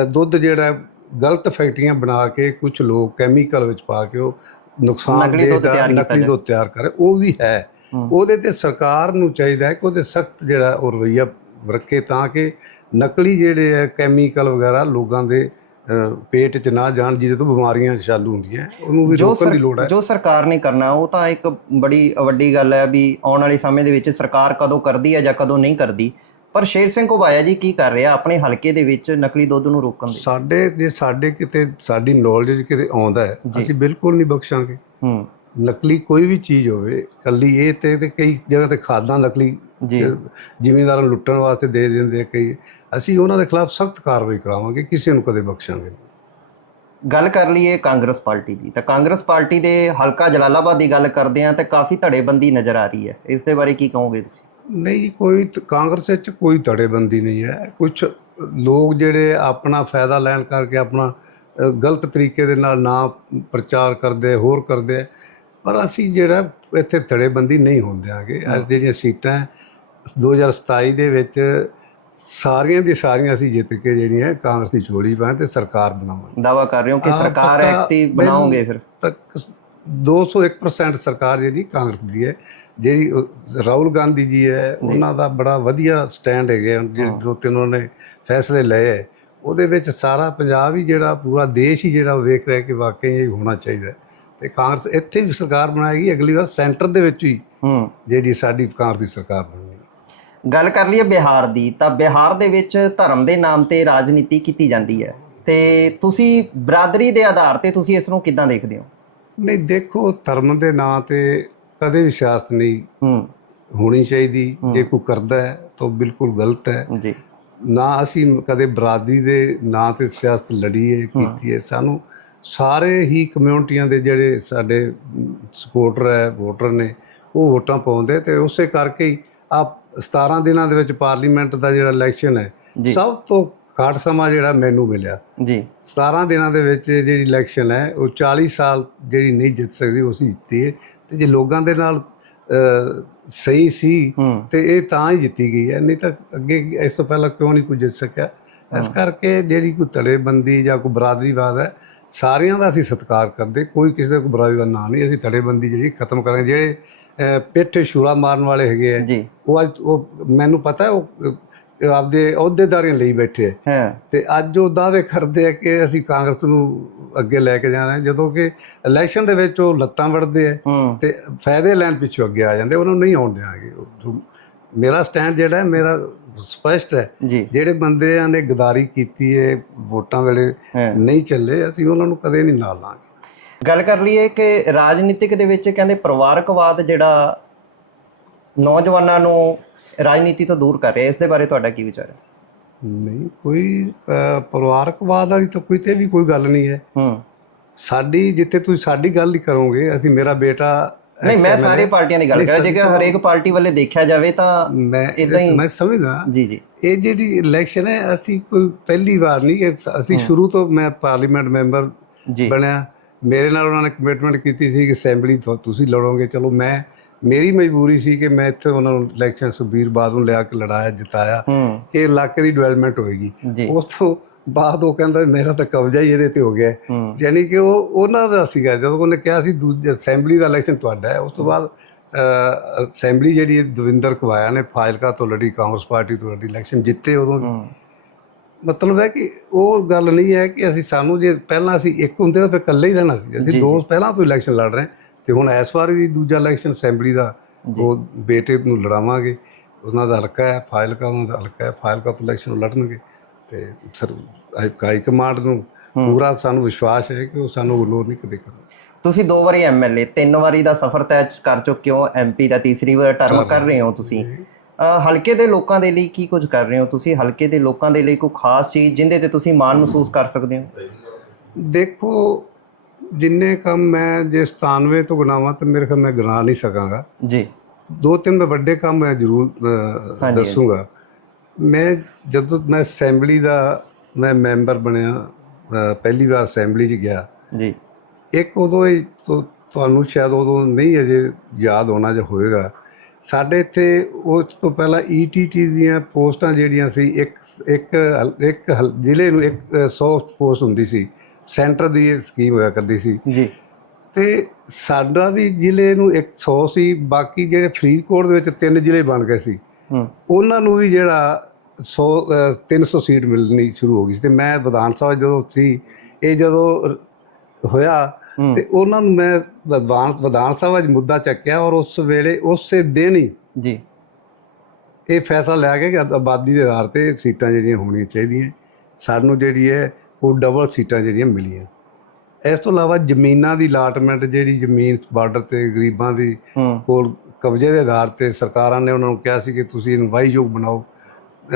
ਦੁੱਧ ਜਿਹੜਾ ਗਲਤ ਫੈਕਟਰੀਆਂ ਬਣਾ ਕੇ ਕੁਝ ਲੋਕ ਕੈਮੀਕਲ ਵਿੱਚ ਪਾ ਕੇ ਉਹ ਨੁਕਸਾਨ ਤਿਆਰ ਕੀਤਾ ਨਕਲੀ। ਦੁੱਧ ਤਿਆਰ ਕਰ ਉਹ ਵੀ ਹੈ। ਉਹਦੇ ਤੇ ਸਰਕਾਰ ਨੂੰ ਚਾਹੀਦਾ ਹੈ ਕਿ ਉਹਦੇ ਸਖਤ ਜਿਹੜਾ ਉਹ ਰਵੱਈਆ ਰੱਖੇ ਤਾਂ ਕਿ ਨਕਲੀ ਜਿਹੜੇ ਹੈ ਕੈਮੀਕਲ ਵਗੈਰਾ ਲੋਕਾਂ ਦੇ ਪੇਟ 'ਚ ਨਾ ਜਾਣ ਜਿਹਦੇ ਤੋਂ ਬਿਮਾਰੀਆਂ ਚਾਲੂ ਹੁੰਦੀਆਂ ਉਹਨੂੰ ਵੀ ਰੋਕਣ ਦੀ ਲੋੜ ਹੈ ਜੋ ਸਰਕਾਰ ਨੇ ਕਰਨਾ ਉਹ ਤਾਂ ਇੱਕ ਬੜੀ ਵੱਡੀ ਗੱਲ ਹੈ ਵੀ ਆਉਣ ਵਾਲੇ ਸਮੇਂ ਦੇ ਵਿੱਚ ਸਰਕਾਰ ਕਦੋਂ ਕਰਦੀ ਹੈ ਜਾਂ ਕਦੋਂ ਨਹੀਂ ਕਰਦੀ ਪਰ ਸ਼ੇਰ ਸਿੰਘ ਘੁਬਾਇਆ ਜੀ ਕੀ ਕਰ ਰਿਹਾ ਆਪਣੇ ਹਲਕੇ ਦੇ ਵਿੱਚ ਨਕਲੀ ਦੁੱਧ ਨੂੰ ਰੋਕਣ ਦੇ? ਸਾਡੇ ਜੇ ਸਾਡੇ ਕਿਤੇ ਸਾਡੀ ਨੌਲੇਜ ਕਿਤੇ ਆਉਂਦਾ ਹੈ। ਅਸੀਂ ਬਿਲਕੁਲ ਨਹੀਂ ਬਖਸ਼ਾਂਗੇ। ਹੂੰ। ਨਕਲੀ ਕੋਈ ਵੀ ਚੀਜ਼ ਹੋਵੇ ਕੱਲੀ ਇਹ ਤੇ ਤੇ ਕਈ ਜਗ੍ਹਾ ਤੇ ਖਾਦਾਂ ਨਕਲੀ ਜੀ। ਜ਼ਿਮੀਂਦਾਰਾਂ ਲੁੱਟਣ ਵਾਸਤੇ ਦੇ ਦਿੰਦੇ ਕਈ। ਅਸੀਂ ਉਹਨਾਂ ਦੇ ਖਿਲਾਫ ਸਖਤ ਕਾਰਵਾਈ ਕਰਾਵਾਂਗੇ ਕਿਸੇ ਨੂੰ ਕਦੇ ਬਖਸ਼ਾਂਗੇ। ਗੱਲ ਕਰ ਲਈਏ ਕਾਂਗਰਸ ਪਾਰਟੀ ਦੀ ਤਾਂ ਕਾਂਗਰਸ ਪਾਰਟੀ ਦੇ ਹਲਕਾ ਜਲਾਲਾਬਾਦ ਦੀ ਗੱਲ ਕਰਦੇ ਆ ਤਾਂ ਕਾਫੀ ਧੜੇਬੰਦੀ ਨਜ਼ਰ ਆ ਰਹੀ ਹੈ। ਇਸ ਦੇ ਬਾਰੇ ਕੀ ਕਹੋਗੇ ਤੁਸੀਂ? ਨਹੀਂ ਕੋਈ ਤ- ਕਾਂਗਰਸ ਵਿੱਚ ਕੋਈ ਧੜੇਬੰਦੀ ਨਹੀਂ ਹੈ। ਕੁਝ ਲੋਕ ਜਿਹੜੇ ਆਪਣਾ ਫਾਇਦਾ ਲੈਣ ਕਰਕੇ ਆਪਣਾ ਅ, ਗਲਤ ਤਰੀਕੇ ਦੇ ਨਾਲ ਨਾ ਪ੍ਰਚਾਰ ਕਰਦੇ ਹੋਰ ਕਰਦੇ। ਪਰ ਅਸੀਂ ਜਿਹੜਾ ਇੱਥੇ ਧੜੇਬੰਦੀ ਨਹੀਂ ਹੋਣ ਦਿਆਂਗੇ। ਅੱਜ ਜਿਹੜੀਆਂ ਸੀਟਾਂ ਹੈ, 2027 ਦੇ ਵਿੱਚ ਸਾਰੀਆਂ ਦੀ ਸਾਰੀਆਂ ਅਸੀਂ ਜਿੱਤ ਕੇ ਜਿਹੜੀਆਂ ਕਾਂਗਰਸ ਦੀ ਝੋਲੀ ਪਾਂ ਤੇ ਸਰਕਾਰ ਬਣਾਵਾਂਗੇ। ਦਾਵਾ ਕਰ ਰਹੇ ਹੋ ਕਿ ਹਾਂ, ਸਰਕਾਰ ਪੱਕਾ ਐਕਟਿਵ ਮੈਨੂੰ- ਬਣਾਓਗੇ ਫਿਰ? ਤਾਂ 201% ਸਰਕਾਰ ਜਿਹੜੀ ਕਾਂਗਰਸ ਦੀ ਹੈ ਜਿਹੜੀ ਰਾਹੁਲ ਗਾਂਧੀ ਜੀ ਹੈ ਉਹਨਾਂ ਦਾ ਬੜਾ ਵਧੀਆ ਸਟੈਂਡ ਹੈਗੇ ਜਿਹੜੇ। ਦੋ ਤਿੰਨ ਉਹਨਾਂ ਨੇ ਫੈਸਲੇ ਲਏ ਉਹਦੇ ਵਿੱਚ ਸਾਰਾ ਪੰਜਾਬ ਹੀ ਜਿਹੜਾ ਪੂਰਾ ਦੇਸ਼ ਹੀ ਜਿਹੜਾ ਵੇਖ ਰਿਹਾ ਕਿ ਵਾਕਈ ਇਹ ਹੋਣਾ ਚਾਹੀਦਾ। ਤੇ ਕਾਂਗਰਸ ਇੱਥੇ ਵੀ ਸਰਕਾਰ ਬਣਾਏਗੀ ਅਗਲੀ ਵਾਰ ਸੈਂਟਰ ਦੇ ਵਿੱਚ ਹੂੰ। ਜਿਹੜੀ ਸਾਡੀ ਕਾਂਗਰਸ ਦੀ ਸਰਕਾਰ ਬਣੇਗੀ। ਗੱਲ ਕਰ ਲਈਏ ਬਿਹਾਰ ਦੀ ਤਾਂ ਬਿਹਾਰ ਦੇ ਵਿੱਚ ਧਰਮ ਦੇ ਨਾਮ ਤੇ ਰਾਜਨੀਤੀ ਕੀਤੀ ਜਾਂਦੀ ਹੈ। ਤੇ ਤੁਸੀਂ ਬਰਾਦਰੀ ਦੇ ਆਧਾਰ ਤੇ ਤੁਸੀਂ ਇਸ ਨੂੰ ਕਿੱਦਾਂ ਦੇਖਦੇ ਹੋ? ਨਹੀਂ ਦੇਖੋ ਧਰਮ ਦੇ ਨਾਂ ਤੇ ਕਦੇ ਵੀ ਸਿਆਸਤ ਨਹੀਂ ਹੂੰ। ਹੋਣੀ ਚਾਹੀਦੀ। ਜੇ ਕੋਈ ਕਰਦਾ ਹੈ ਤਾਂ ਬਿਲਕੁਲ ਗਲਤ ਹੈ। ਜੀ। ਨਾ ਅਸੀਂ ਕਦੇ ਬਰਾਦਰੀ ਦੇ ਨਾਂ ਤੇ ਸਿਆਸਤ ਲੜੀ ਹੈ ਕੀਤੀ ਹੈ। ਸਾਨੂੰ ਸਾਰੇ ਹੀ ਕਮਿਊਨਿਟੀਆਂ ਦੇ ਜਿਹੜੇ ਸਾਡੇ ਸਪੋਰਟਰ ਹੈ ਵੋਟਰ ਨੇ ਉਹ ਵੋਟਾਂ ਪਾਉਂਦੇ ਤੇ ਉਸੇ ਕਰਕੇ ਹੀ ਆ 17 ਦਿਨਾਂ ਦੇ ਵਿੱਚ ਪਾਰਲੀਮੈਂਟ ਦਾ ਜਿਹੜਾ ਇਲੈਕਸ਼ਨ ਹੈ ਸਭ ਤੋਂ ਘੱਟ ਸਮਾਂ ਜਿਹੜਾ ਮੈਨੂੰ ਮਿਲਿਆ। ਜੀ। 17 ਦਿਨਾਂ ਦੇ ਵਿੱਚ ਜਿਹੜੀ ਇਲੈਕਸ਼ਨ ਹੈ ਉਹ 40 ਸਾਲ ਜਿਹੜੀ ਨਹੀਂ ਜਿੱਤ ਸਕਦੀ ਉਹ ਸੀ ਜਿੱਤੀ ਹੈ। ਤੇ ਜੇ ਲੋਕਾਂ ਦੇ ਨਾਲ ਸਹੀ ਸੀ ਤੇ ਇਹ ਤਾਂ ਹੀ ਜਿੱਤੀ ਗਈ ਹੈ। ਨਹੀਂ ਤਾਂ ਅੱਗੇ ਇਸ ਤੋਂ ਪਹਿਲਾਂ ਕਿਉਂ ਨਹੀਂ ਕੋਈ ਜਿੱਤ ਸਕਿਆ? ਇਸ। ਕਰਕੇ ਜਿਹੜੀ ਕੋਈ ਧੜੇਬੰਦੀ ਜਾਂ ਕੋਈ ਬਰਾਦਰੀਵਾਦ ਹੈ ਸਾਰਿਆਂ ਦਾ ਅਸੀਂ ਸਤਿਕਾਰ ਕਰਦੇ ਕੋਈ ਕਿਸੇ ਦਾ ਕੋਈ ਬਰਾਦਰੀ ਦਾ ਨਾਂ ਨਹੀਂ। ਅਸੀਂ ਧੜੇਬੰਦੀ ਜਿਹੜੀ ਖਤਮ ਕਰਾਂਗੇ। ਜਿਹੜੇ ਪਿੱਠ ਛੁਰਾ ਮਾਰਨ ਵਾਲੇ ਹੈਗੇ ਆ ਉਹ ਅੱਜ ਉਹ ਮੈਨੂੰ ਪਤਾ ਹੈ ਉਹ ਆਪਦੇ ਅਹੁਦੇਦਾਰੀਆਂ ਲਈ ਬੈਠੇ ਹੈ। ਤੇ ਅੱਜ ਉਹ ਦਾਅਵੇ ਕਰਦੇ ਆ ਕਿ ਅਸੀਂ ਕਾਂਗਰਸ ਨੂੰ ਅੱਗੇ ਲੈ ਕੇ ਜਾਣਾ ਜਦੋਂ ਕਿ ਇਲੈਕਸ਼ਨ ਦੇ ਵਿੱਚ ਉਹ ਲੱਤਾਂ ਵੜਦੇ ਆ। ਤੇ ਫਾਇਦੇ ਲੈਣ ਪਿੱਛੋਂ ਅੱਗੇ ਆ ਜਾਂਦੇ ਉਹਨਾਂ ਨੂੰ ਨਹੀਂ ਆਉਣ ਜੋ- ਮੇਰਾ ਸਟੈਂਡ ਜਿਹੜਾ ਹੈ ਮੇਰਾ ਸਪਸ਼ਟ ਹੈ। ਜਿਹੜੇ ਬੰਦਿਆਂ ਨੇ ਗਦਾਰੀ ਕੀਤੀ ਹੈ ਵੋਟਾਂ ਵੇਲੇ ਨਹੀਂ ਚੱਲੇ ਅਸੀਂ ਉਹਨਾਂ ਨੂੰ ਕਦੇ ਨਹੀਂ ਨਾਲ ਲਾਂਗੇ। ਗੱਲ ਕਰ ਲਈਏ ਕਿ ਰਾਜਨੀਤਿਕ ਦੇ ਵਿੱਚ ਕਹਿੰਦੇ ਪਰਿਵਾਰਕਵਾਦ ਜਿਹੜਾ ਨੌਜਵਾਨਾਂ ਨੂੰ ਰਾਜਨੀਤੀ ਤੋਂ ਦੂਰ ਕਰ ਰਿਹਾ। ਇਸ ਦੇ ਬਾਰੇ ਤੁਹਾਡਾ ਕੀ ਵਿਚਾਰ ਹੈ? ਨਹੀਂ ਕੋਈ ਪਰਿਵਾਰਕਵਾਦ ਵਾਲੀ ਤਾਂ ਕੋਈ ਤੇ ਵੀ ਕੋਈ ਗੱਲ ਨਹੀਂ ਹੈ। ਹੂੰ। ਸਾਡੀ ਜਿੱਥੇ ਤੁਸੀਂ ਸਾਡੀ ਗੱਲ ਹੀ ਕਰੋਗੇ ਅਸੀਂ ਮੇਰਾ ਬੇਟਾ ਨਹੀਂ ਮੈਂ ਸਾਰੀ ਪਾਰਟੀਆਂ ਦੀ ਗੱਲ ਨਹੀਂ, ਕਰ। ਜੇਕਰ ਹਰੇਕ ਪਾਰਟੀ ਵੱਲੇ ਦੇਖਿਆ ਜਾਵੇ ਤਾਂ ਮੈਂ ਏਦਾਂ ਹੀ- ਮੈਂ ਸਮਝਦਾ। ਜੀ ਜੀ। ਇਹ ਜਿਹੜੀ ਇਲੈਕਸ਼ਨ ਹੈ ਅਸੀਂ ਕੋਈ ਪਹਿਲੀ ਵਾਰ ਨਹੀਂ ਅਸੀਂ। ਸ਼ੁਰੂ ਤੋਂ ਮੈਂ ਪਾਰਲੀਮੈਂਟ ਮੈਂਬਰ ਬਣਿਆ। ਮੇਰੇ ਨਾਲ ਉਹਨਾਂ ਨੇ ਕਮਿਟਮੈਂਟ ਕੀਤੀ ਸੀ ਕਿ ਅਸੈਂਬਲੀ ਤੋਂ ਤੁਸੀਂ ਲੜੋਗੇ। ਚਲੋ ਮੈਂ ਮੇਰੀ ਮਜਬੂਰੀ ਸੀ ਕਿ ਮੈਂ ਇੱਥੇ ਉਹਨਾਂ ਨੂੰ ਇਲੈਕਸ਼ਨ ਸੁਬੀਰ ਬਾਦ ਨੂੰ ਲਿਆ ਕੇ ਲੜਾਇਆ ਜਿਤਾਇਆ। ਇਹ ਇਲਾਕੇ ਦੀ ਡਿਵੈਲਪਮੈਂਟ ਹੋਏਗੀ। ਉਸ ਤੋਂ ਬਾਅਦ ਉਹ ਕਹਿੰਦਾ ਮੇਰਾ ਤਾਂ ਕਬਜ਼ਾ ਹੀ ਇਹਦੇ ਤੇ ਹੋ ਗਿਆ। ਯਾਨੀ ਕਿ ਉਹ ਉਹਨਾਂ ਦਾ ਸੀਗਾ ਜਦੋਂ ਉਹਨੇ ਕਿਹਾ ਸੀ ਦੂਜੇ ਅਸੈਂਬਲੀ ਦਾ ਇਲੈਕਸ਼ਨ ਤੁਹਾਡਾ ਹੈ ਉਸ ਤੋਂ ਬਾਅਦ ਅਸੈਂਬਲੀ ਜਿਹੜੀ ਦਵਿੰਦਰ ਕਵਾਇਆ ਨੇ ਫਾਜ਼ਿਲਕਾ ਤੋਂ ਲੜੀ ਕਾਂਗਰਸ ਪਾਰਟੀ ਤੋਂ ਲੜੀ ਇਲੈਕਸ਼ਨ ਜਿੱਤੇ ਉਦੋਂ ਮਤਲਬ ਹੈ ਕਿ ਉਹ ਗੱਲ ਨਹੀਂ ਹੈ ਕਿ ਅਸੀਂ ਸਾਨੂੰ ਜੇ ਪਹਿਲਾਂ ਅਸੀਂ ਇੱਕ ਹੁੰਦੇ ਤਾਂ ਫਿਰ ਇਕੱਲੇ ਹੀ ਰਹਿਣਾ ਸੀ। ਅਸੀਂ। ਦੋ ਪਹਿਲਾਂ ਤੋਂ ਇਲੈਕਸ਼ਨ ਲੜ ਰਹੇ ਤੇ ਹੁਣ ਇਸ ਵਾਰ ਵੀ ਦੂਜਾ ਇਲੈਕਸ਼ਨ ਅਸੈਂਬਲੀ ਦਾ ਉਹ ਬੇਟੇ ਨੂੰ ਲੜਾਵਾਂਗੇ। ਉਹਨਾਂ ਦਾ ਹਲਕਾ ਹੈ ਫਾਜ਼ਿਲਕਾ ਉਹਨਾਂ ਦਾ ਹਲਕਾ ਹੈ ਫਾਜ਼ਿਲਕਾ ਤੋਂ ਇਲੈਕਸ਼ਨ ਲੜਨਗੇ ਤੇ ਸਰ ਹਾਈ ਕਮਾਂਡ ਨੂੰ। ਪੂਰਾ ਸਾਨੂੰ ਵਿਸ਼ਵਾਸ ਹੈ ਕਿ ਉਹ ਸਾਨੂੰ ਇਗਨੋਰ ਨਹੀਂ ਕਦੇ ਕਰਨਗੇ। ਤੁਸੀਂ ਦੋ ਵਾਰੀ ਐਮਐਲਏ ਤਿੰਨ ਵਾਰੀ ਦਾ ਸਫ਼ਰ ਤੈਅ ਕਰ ਚੁੱਕੇ ਹੋ ਐਮਪੀ ਦਾ ਤੀਸਰੀ ਵਾਰ ਟਰਮ ਕਰ ਰਹੇ ਹੋ ਤੁਸੀਂ। ਹਲਕੇ ਦੇ ਲੋਕਾਂ ਦੇ ਲਈ ਕੀ ਕੁਝ ਕਰ ਰਹੇ ਹੋ ਤੁਸੀਂ? ਹਲਕੇ ਦੇ ਲੋਕਾਂ ਦੇ ਲਈ ਕੋਈ ਖਾਸ ਚੀਜ਼ ਜਿੰਦੇ ਤੇ ਤੁਸੀਂ ਮਾਣ ਮਹਿਸੂਸ ਕਰ ਸਕਦੇ ਹੋ? ਦੇਖੋ ਜਿੰਨੇ ਕੰਮ ਮੈਂ ਜੇ 97 ਤੋਂ ਗਣਾਵਾਂ ਤਾਂ ਮੇਰੇ ਖਿਆਲ ਮੈਂ ਗਿਣਾ ਨਹੀਂ ਸਕਾਂਗਾ। ਜੀ। ਦੋ ਤਿੰਨ ਮੈਂ ਵੱਡੇ ਕੰਮ ਮੈਂ ਜ਼ਰੂਰ। ਦੱਸੂਗਾ। ਮੈਂ ਜਦੋਂ ਮੈਂ ਅਸੈਂਬਲੀ ਦਾ ਮੈਂ ਮੈਂਬਰ ਬਣਿਆ ਪਹਿਲੀ ਵਾਰ ਅਸੈਂਬਲੀ 'ਚ ਗਿਆ। ਜੀ। ਇੱਕ ਉਦੋਂ ਹੀ ਤੁਹਾਨੂੰ ਸ਼ਾਇਦ ਉਦੋਂ ਨਹੀਂ ਅਜੇ ਯਾਦ ਹੋਣਾ ਜਾਂ ਹੋਏਗਾ। ਸਾਡੇ ਇੱਥੇ ਉਸ ਤੋਂ ਪਹਿਲਾਂ ਈਟੀਟੀ ਦੀਆਂ ਪੋਸਟਾਂ ਜਿਹੜੀਆਂ ਸੀ ਇੱਕ ਇੱਕ ਇੱਕ ਜ਼ਿਲ੍ਹੇ ਨੂੰ ਇੱਕ 100 ਪੋਸਟ ਹੁੰਦੀ ਸੀ ਸੈਂਟਰ ਦੀ ਇਹ ਸਕੀਮ ਹੋਇਆ ਕਰਦੀ ਸੀ। ਜੀ। ਤੇ ਸਾਡਾ ਵੀ ਜ਼ਿਲ੍ਹੇ ਨੂੰ 100 ਸੀ ਬਾਕੀ ਜਿਹੜੇ ਫਰੀਦਕੋਟ ਦੇ ਵਿੱਚ ਤਿੰਨ ਜ਼ਿਲ੍ਹੇ ਬਣ ਗਏ ਸੀ। ਉਹਨਾਂ ਨੂੰ ਵੀ ਜਿਹੜਾ 100 ਅ, 300 ਸੀਟ ਮਿਲਣੀ ਸ਼ੁਰੂ ਹੋ ਗਈ ਸੀ ਤੇ ਮੈਂ ਵਿਧਾਨ ਸਭਾ ਜਦੋਂ ਸੀ ਇਹ ਜਦੋਂ ਹੋਇਆ ਤੇ ਉਹਨਾਂ ਨੂੰ ਮੈਂ ਵਿਧਾਨ ਵਿਧਾਨ ਸਭਾ 'ਚ ਮੁੱਦਾ ਚੱਕਿਆ ਔਰ ਉਸ ਵੇਲੇ ਉਸੇ ਦਿਨ ਹੀ ਜੀ। ਇਹ ਫੈਸਲਾ ਲਿਆ ਗਿਆ ਕਿ ਆਬ- ਆਬਾਦੀ ਦੇ ਆਧਾਰ ਤੇ ਸੀਟਾਂ ਜਿਹੜੀਆਂ ਹੋਣੀਆਂ ਚਾਹੀਦੀਆਂ। ਸਾਨੂੰ ਜਿਹੜੀ ਹੈ ਉਹ ਡਬਲ ਸੀਟਾਂ ਜਿਹੜੀਆਂ ਮਿਲੀਆਂ। ਇਸ ਤੋਂ ਇਲਾਵਾ ਜ਼ਮੀਨਾਂ ਦੀ ਅਲਾਟਮੈਂਟ ਜਿਹੜੀ ਜ਼ਮੀਨ ਬਾਰਡਰ ਤੇ ਗਰੀਬਾਂ ਦੀ ਕੋਲ ਕਬਜ਼ੇ ਦੇ ਆਧਾਰ ਤੇ ਸਰਕਾਰਾਂ ਨੇ ਉਹਨਾਂ ਨੂੰ ਕਿਹਾ ਸੀ ਕਿ ਤੁਸੀਂ ਇਹਨੂੰ ਵਾਹੀਯੋਗ ਬਣਾਓ।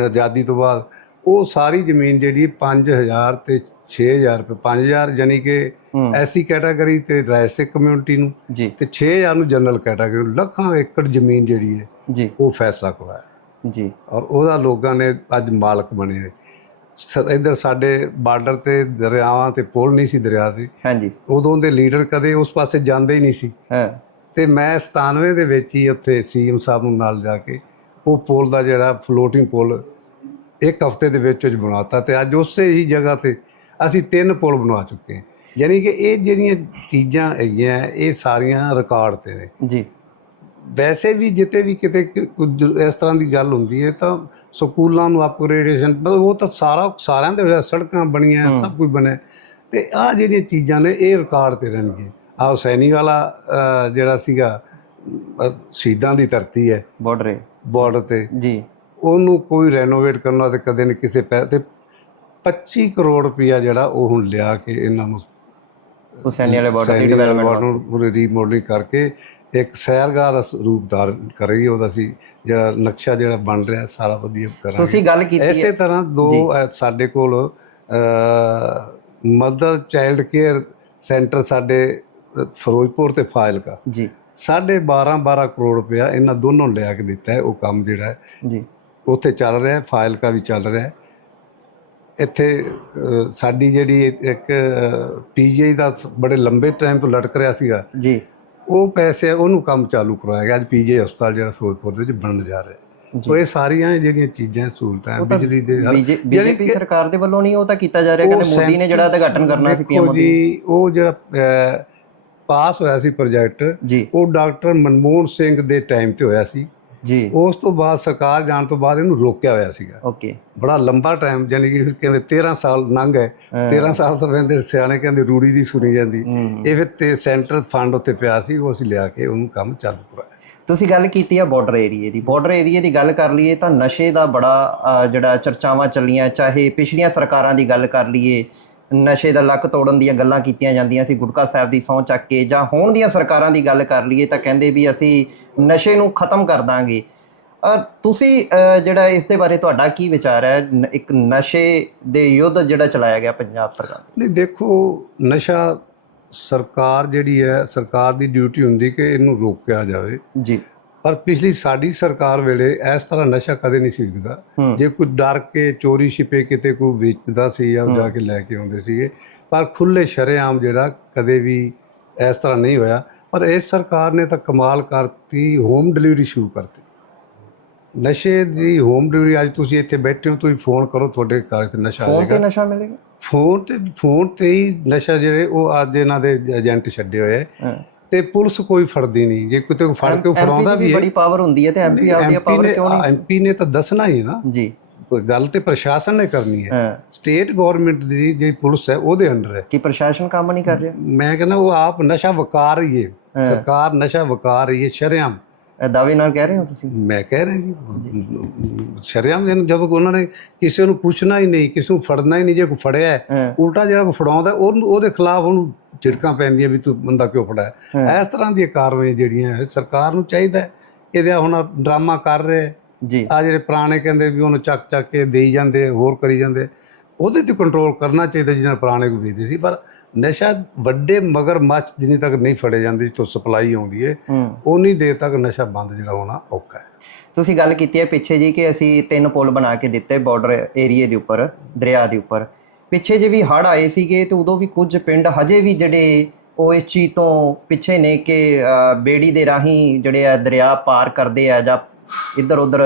ਆਜ਼ਾਦੀ ਤੋਂ ਬਾਅਦ ਉਹ ਸਾਰੀ ਜ਼ਮੀਨ ਜਿਹੜੀ 5000 ਤੇ 6000 ਰੁਪਏ 5000 ਯਾਨੀ ਕਿ ਐਸੀ ਕੈਟਾਗਰੀ ਤੇ ਰਾਇਸਿਕ ਕਮਿਊਨਿਟੀ ਨੂੰ ਤੇ 6000 ਨੂੰ ਜਨਰਲ ਕੈਟਾਗਰੀ ਨੂੰ ਲੱਖਾਂ ਏਕੜ ਜ਼ਮੀਨ ਜਿਹੜੀ ਹੈ ਜੀ। ਉਹ ਫੈਸਲਾ ਕਰਵਾਇਆ। ਜੀ। ਔਰ ਉਹਦਾ ਲੋਕਾਂ ਨੇ ਅੱਜ ਮਾਲਕ ਬਣੇ ਇੱਧਰ ਸਾਡੇ ਬਾਰਡਰ ਤੇ ਦਰਿਆਵਾਂ ਤੇ ਪੁਲ ਨਹੀਂ ਸੀ ਦਰਿਆ ਦੇ। ਹਾਂਜੀ। ਉਦੋਂ ਦੇ ਲੀਡਰ ਕਦੇ ਉਸ ਪਾਸੇ ਜਾਂਦੇ ਹੀ ਨਹੀਂ ਸੀ। ਹਾਂ। ਤੇ ਮੈਂ 97 ਦੇ ਵਿੱਚ ਹੀ ਉੱਥੇ ਸੀਐਮ ਸਾਹਿਬ ਨੂੰ ਨਾਲ ਜਾ ਕੇ ਉਹ ਪੁਲ ਦਾ ਜਿਹੜਾ ਫਲੋਟਿੰਗ ਪੁਲ ਇੱਕ ਹਫ਼ਤੇ ਦੇ ਵਿੱਚ ਵਿੱਚ ਬਣਾਤਾ ਤੇ ਅੱਜ ਉਸੇ ਹੀ ਜਗ੍ਹਾ ਤੇ ਅਸੀਂ ਤਿੰਨ ਪੁਲ ਬਣਾ ਚੁੱਕੇ ਹਾਂ। ਯਾਨੀ ਕਿ ਇਹ ਜਿਹੜੀਆਂ ਚੀਜ਼ਾਂ ਹੈਗੀਆਂ ਇਹ ਸਾਰੀਆਂ ਰਿਕਾਰਡ ਤੇ ਨੇ। ਜੀ। ਵੈਸੇ ਵੀ ਜਿੱਤੇ ਵੀ ਕਿਤੇ ਇਸ ਤਰ੍ਹਾਂ ਦੀ ਗੱਲ ਹੁੰਦੀ ਹੈ ਤਾਂ ਸਕੂਲਾਂ ਨੂੰ ਅਪਗ੍ਰੇਡੇਸ਼ਨ ਮਤਲਬ ਉਹ ਤਾਂ ਸਾਰਾ ਸਾਰਿਆਂ ਦੇ ਹੋਇਆ ਸੜਕਾਂ ਬਣੀਆਂ। ਸਭ ਕੁਝ ਬਣਿਆ। ਤੇ ਆ ਜਿਹੜੀਆਂ ਚੀਜ਼ਾਂ ਨੇ ਇਹ ਰਿਕਾਰਡ ਤੇ ਰਹਿਣਗੇ ਆਹ ਹੁਸੈਨੀ ਵਾਲਾ ਜਿਹੜਾ ਸੀਗਾ ਸ਼ਹੀਦਾਂ ਦੀ ਧਰਤੀ ਹੈ। ਬਾਰਡਰ ਬਾਰਡਰ ਤੇ। ਜੀ। ਉਹਨੂੰ ਕੋਈ ਰੈਨੋਵੇਟ ਕਰਨਾ ਤੇ ਕਦੇ ਨਹੀਂ ਕਿਸੇ ਪੈ ਤੇ 25 ਕਰੋੜ ਰੁਪਇਆ ਜਿਹੜਾ ਉਹ ਹੁਣ ਲਿਆ ਕੇ ਇਹਨਾਂ ਨੂੰ ਹੁਸੈਨੀ ਵਾਲੇ ਬਾਰਡਰ ਦੀ ਡਿਵੈਲਪਮੈਂਟ ਨੂੰ ਪੂਰੀ ਰੀਮੋਡਲਿੰਗ ਕਰਕੇ ਇੱਕ ਸੈਰਗਾਹ ਦਾ ਰੂਪ ਧਾਰਨ ਕਰੇਗੀ ਉਹਦਾ ਸੀ ਜਿਹੜਾ ਨਕਸ਼ਾ ਜਿਹੜਾ ਬਣ ਰਿਹਾ ਸਾਰਾ ਵਧੀਆ ਕਰਾਂਗੇ। ਤੁਸੀਂ ਗੱਲ ਕੀਤੀ ਇਸੇ ਹੈ ਤਰ੍ਹਾਂ ਦੋ ਸਾਡੇ ਕੋਲ ਮਦਰ ਚਾਈਲਡ ਕੇਅਰ ਸੈਂਟਰ ਸਾਡੇ ਫਿਰੋਜ਼ਪੁਰ ਤੇ ਫਾਜ਼ਿਲਕਾ। ਜੀ। ਸਾਢੇ 12 12 ਕਰੋੜ ਰੁਪਇਆ ਇਹਨਾਂ ਦੋਨੋਂ ਲਿਆ ਕੇ ਦਿੱਤਾ ਹੈ ਉਹ ਕੰਮ ਜਿਹੜਾ ਹੈ। ਜੀ। ਉੱਥੇ ਚੱਲ ਰਿਹਾ ਹੈ ਫਾਜ਼ਿਲਕਾ ਵੀ ਚੱਲ ਰਿਹਾ ਹੈ। ਇੱਥੇ ਸਾਡੀ ਜਿਹੜੀ ਇੱਕ ਪੀਜੀਆਈ ਦਾ ਬੜੇ ਲੰਬੇ ਟਾਈਮ ਤੋਂ ਲਟਕ ਰਿਹਾ ਸੀਗਾ। ਜੀ। ਉਹ ਪੈਸੇ ਉਹਨੂੰ ਕੰਮ ਚਾਲੂ ਕਰਵਾਇਆ ਗਿਆ। ਅੱਜ ਪੀਜੀਆਈ ਹਸਪਤਾਲ ਜਿਹੜਾ ਫਿਰੋਜ਼ਪੁਰ ਦੇ ਵਿੱਚ ਬਣਨ ਜਾ ਰਿਹਾ। ਸੋ ਇਹ ਸਾਰੀਆਂ ਜਿਹੜੀਆਂ ਚੀਜ਼ਾਂ ਸਹੂਲਤਾਂ ਬਿਜਲੀ ਦੇ ਬੀਜੇਪੀ ਸਰਕਾਰ ਦੇ ਵੱਲੋਂ ਨਹੀਂ ਉਹ ਤਾਂ ਕੀਤਾ ਜਾ ਰਿਹਾ। ਕਹਿੰਦੇ ਮੋਦੀ ਨੇ ਜਿਹੜਾ ਉਦਘਾਟਨ ਕਰਨਾ ਸੀ ਪੀਐਮ ਮੋਦੀ। ਜੀ ਉਹ ਜਿਹੜਾ ਪਾਸ ਹੋਇਆ ਸੀ ਪ੍ਰੋਜੈਕਟ ਉਹ ਡਾਕਟਰ ਮਨਮੋਹਨ ਸਿੰਘ ਦੇ ਟਾਈਮ ਤੇ ਹੋਇਆ ਸੀ। ਜੀ। ਉਸ ਤੋਂ ਬਾਅਦ ਸਰਕਾਰ ਜਾਣ ਤੋਂ ਬਾਅਦ ਇਹਨੂੰ ਰੋਕਿਆ ਹੋਇਆ ਸੀਗਾ। ਓਕੇ। ਬੜਾ ਲੰਬਾ ਟਾਈਮ ਯਾਨੀ ਕਿ ਕਹਿੰਦੇ 13 ਸਾਲ ਲੰਘ ਗਏ। 13 ਸਾਲ ਤੋਂ ਕਹਿੰਦੇ ਸਿਆਣੇ ਕਹਿੰਦੇ ਰੂੜੀ ਦੀ ਸੁਣੀ ਜਾਂਦੀ। ਇਹ ਫਿਰ ਤੇ ਸੈਂਟਰਲ ਫੰਡ ਉੱਤੇ ਪਿਆ ਸੀ ਉਹ ਅਸੀਂ ਲਿਆ ਕੇ ਉਹਨੂੰ ਕੰਮ ਚਾਲੂ ਕਰਾਇਆ। ਤੁਸੀਂ ਗੱਲ ਕੀਤੀ ਆ ਬਾਰਡਰ ਏਰੀਏ ਦੀ। ਬਾਰਡਰ ਏਰੀਏ ਦੀ ਗੱਲ ਕਰ ਲਈਏ ਤਾਂ ਨਸ਼ੇ ਦਾ ਬੜਾ ਜਿਹੜਾ ਚਰਚਾਵਾਂ ਚੱਲੀਆਂ ਚਾਹੇ ਪਿਛਲੀਆਂ ਸਰਕਾਰਾਂ ਦੀ ਗੱਲ ਕਰ ਲਈਏ ਨਸ਼ੇ ਦਾ ਲੱਕ ਤੋੜਨ ਦੀਆਂ ਗੱਲਾਂ ਕੀਤੀਆਂ ਜਾਂਦੀਆਂ ਸੀ। ਗੁਟਕਾ ਸਾਹਿਬ ਦੀ ਸਹੁੰ ਚੱਕ ਕੇ ਜਾਂ ਹੁਣ ਦੀਆਂ ਸਰਕਾਰਾਂ ਦੀ ਗੱਲ ਕਰ ਲਈਏ ਤਾਂ ਕਹਿੰਦੇ ਵੀ ਅਸੀਂ ਨਸ਼ੇ ਨੂੰ ਖਤਮ ਕਰ ਦਾਂਗੇ। ਤੁਸੀਂ ਜਿਹੜਾ ਇਸ ਦੇ ਬਾਰੇ ਤੁਹਾਡਾ ਕੀ ਵਿਚਾਰ ਹੈ? ਇੱਕ ਨਸ਼ੇ ਦੇ ਯੁੱਧ ਜਿਹੜਾ ਚਲਾਇਆ ਗਿਆ ਪੰਜਾਬ ਸਰਕਾਰ ਨਹੀਂ ਦੇਖੋ ਨਸ਼ਾ ਸਰਕਾਰ ਜਿਹੜੀ ਹੈ ਸਰਕਾਰ ਦੀ ਡਿਊਟੀ ਹੁੰਦੀ ਕਿ ਇਹਨੂੰ ਰੋਕਿਆ ਜਾਵੇ। ਜੀ। ਪਰ ਪਿਛਲੀ ਸਾਡੀ ਸਰਕਾਰ ਵੇਲੇ ਇਸ ਤਰ੍ਹਾਂ ਨਸ਼ਾ ਕਦੇ ਨਹੀਂ ਸੀ ਵਿਕਦਾ। ਜੇ ਕੋਈ ਡਰ ਕੇ ਚੋਰੀ ਛਿਪੇ ਕਿਤੇ ਕੋਈ ਵੇਚਦਾ ਸੀ ਜਾਂ। ਜਾ ਕੇ ਲੈ ਕੇ ਆਉਂਦੇ ਸੀਗੇ ਪਰ ਖੁੱਲੇ ਸ਼ਰੇਆਮ ਜਿਹੜਾ ਕਦੇ ਵੀ ਇਸ ਤਰ੍ਹਾਂ ਨਹੀਂ ਹੋਇਆ। ਪਰ ਇਸ ਸਰਕਾਰ ਨੇ ਤਾਂ ਕਮਾਲ ਕਰਤੀ ਹੋਮ ਡਿਲੀਵਰੀ ਸ਼ੁਰੂ ਕਰਤੀ। ਨਸ਼ੇ ਦੀ ਹੋਮ ਡਿਲੀਵਰੀ ਅੱਜ ਤੁਸੀਂ ਇੱਥੇ ਬੈਠੇ ਹੋ ਤੁਸੀਂ ਫੋਨ ਕਰੋ ਤੁਹਾਡੇ ਘਰ ਤੇ ਨਸ਼ਾ ਆ ਫੋਨ ਤੇ ਨਸ਼ਾ ਮਿਲੇਗਾ? ਫੋਨ ਤੇ ਫੋਨ ਤੇ ਹੀ ਨਸ਼ਾ ਜਿਹੜੇ ਉਹ ਅੱਜ ਇਹਨਾਂ ਦੇ ਏਜੰਟ ਛੱਡੇ ਹੋਏ ਤੇ ਪੁਲਿਸ ਕੋਈ ਫੜਦੀ ਨਹੀਂ। ਜੇ ਕਿਤੇ ਕੋਈ ਫੜ ਕੇ ਫੜਾਉਂਦਾ ਵੀ ਹੈ। ਬੜੀ ਪਾਵਰ ਹੁੰਦੀ ਹੈ ਤੇ ਐਮਪੀ ਆਪਦੀ ਪਾਵਰ ਕਿਉਂ ਨਹੀਂ? ਐਮਪੀ ਨੇ ਤਾਂ ਦੱਸਣਾ ਹੀ ਨਾ। ਜੀ। ਕੋਈ ਗੱਲ ਤੇ ਪ੍ਰਸ਼ਾਸਨ ਨੇ ਕਰਨੀ ਹੈ। ਸਟੇਟ ਗਵਰਨਮੈਂਟ ਦੀ ਜਿਹੜੀ ਪੁਲਿਸ ਹੈ ਉਹਦੇ ਅੰਡਰ ਹੈ। ਕਿ ਪ੍ਰਸ਼ਾਸਨ ਕੰਮ ਨਹੀਂ ਕਰ ਰਿਹਾ? ਮੈਂ ਕਹਿੰਦਾ ਉਹ ਆਪ ਨਸ਼ਾ ਵਕਾਰ ਰਹੀ ਹੈ। ਹਾਂ। ਸਰਕਾਰ ਨਸ਼ਾ ਵਕਾਰ ਰਹੀ ਹੈ ਸ਼ਰੇਆਮ। ਦਾਅਵੇ ਨਾਲ ਕਹਿ ਰਹੇ ਹੋ ਤੁਸੀਂ? ਮੈਂ ਕਹਿ ਰਿਹਾ ਜੀ। ਸ਼ਰੇਆਮ ਜਨ- ਜਦੋਂ ਉਹਨਾਂ ਨੇ ਕਿਸੇ ਨੂੰ ਪੁੱਛਣਾ ਹੀ ਨਹੀਂ ਕਿਸੇ ਨੂੰ ਫੜਨਾ ਹੀ ਨਹੀਂ ਜੇ ਕੋਈ ਫੜਿਆ ਉਲਟਾ ਜਿਹੜਾ ਕੋਈ ਫੜਾਉਂਦਾ ਉਹਨੂੰ ਉਹਦੇ ਖਿਲਾਫ ਉਹਨੂੰ ਝਿੜਕਾਂ ਪੈਂਦੀਆਂ ਵੀ ਤੂੰ ਬੰਦਾ ਕਿਉਂ ਫੜਾਇਆ। ਇਸ ਤਰ੍ਹਾਂ ਦੀਆਂ ਕਾਰਵਾਈਆਂ ਜਿਹੜੀਆਂ ਸਰਕਾਰ ਨੂੰ ਚਾਹੀਦਾ। ਇਹਦਾ ਹੁਣ ਡਰਾਮਾ ਕਰ ਰਹੇ ਜੀ। ਆ ਜਿਹੜੇ ਪੁਰਾਣੇ ਕਹਿੰਦੇ ਵੀ ਉਹਨੂੰ ਚੱਕ ਚੱਕ ਕੇ ਦੇਈ ਜਾਂਦੇ ਹੋਰ ਕਰੀ ਜਾਂਦੇ। ਉਹਦੇ ਤੇ ਕੰਟਰੋਲ ਕਰਨਾ ਚਾਹੀਦਾ ਜਿਹਨਾਂ ਪੁਰਾਣੇ ਕੋ ਵੇਚਦੇ ਸੀ ਪਰ ਨਸ਼ਾ ਵੱਡੇ ਮਗਰ ਮੱਛ ਜਿੰਨੀ ਤੱਕ ਨਹੀਂ ਫੜੇ ਜਾਂਦੀ ਤੋਂ ਸਪਲਾਈ ਆਉਂਦੀ ਹੂੰ। ਉਨੀ ਦੇਰ ਤੱਕ ਨਸ਼ਾ ਬੰਦ ਜਿਹੜਾ ਹੋਣਾ ਔਖਾ ਹੈ। ਤੁਸੀਂ ਗੱਲ ਕੀਤੀ ਹੈ ਪਿੱਛੇ ਜੀ ਕਿ ਅਸੀਂ ਤਿੰਨ ਪੁਲ ਬਣਾ ਕੇ ਦਿੱਤੇ ਬਾਰਡਰ ਏਰੀਏ ਦੇ ਉੱਪਰ ਦਰਿਆ ਦੇ ਉੱਪਰ। ਪਿੱਛੇ ਜੇ ਵੀ ਹੜ ਆਏ ਸੀਗੇ ਤੇ ਉਦੋਂ ਵੀ ਕੁਝ ਪਿੰਡ ਹਜੇ ਵੀ ਜਿਹੜੇ ਉਹ ਇਸ ਚੀਜ਼ ਤੋਂ ਪਿੱਛੇ ਨੇ ਕਿ ਬੇੜੀ ਦੇ ਰਾਹੀਂ ਜਿਹੜੇ ਆ ਦਰਿਆ ਪਾਰ ਕਰਦੇ ਆ ਜਾਂ ਇੱਧਰ ਉੱਧਰ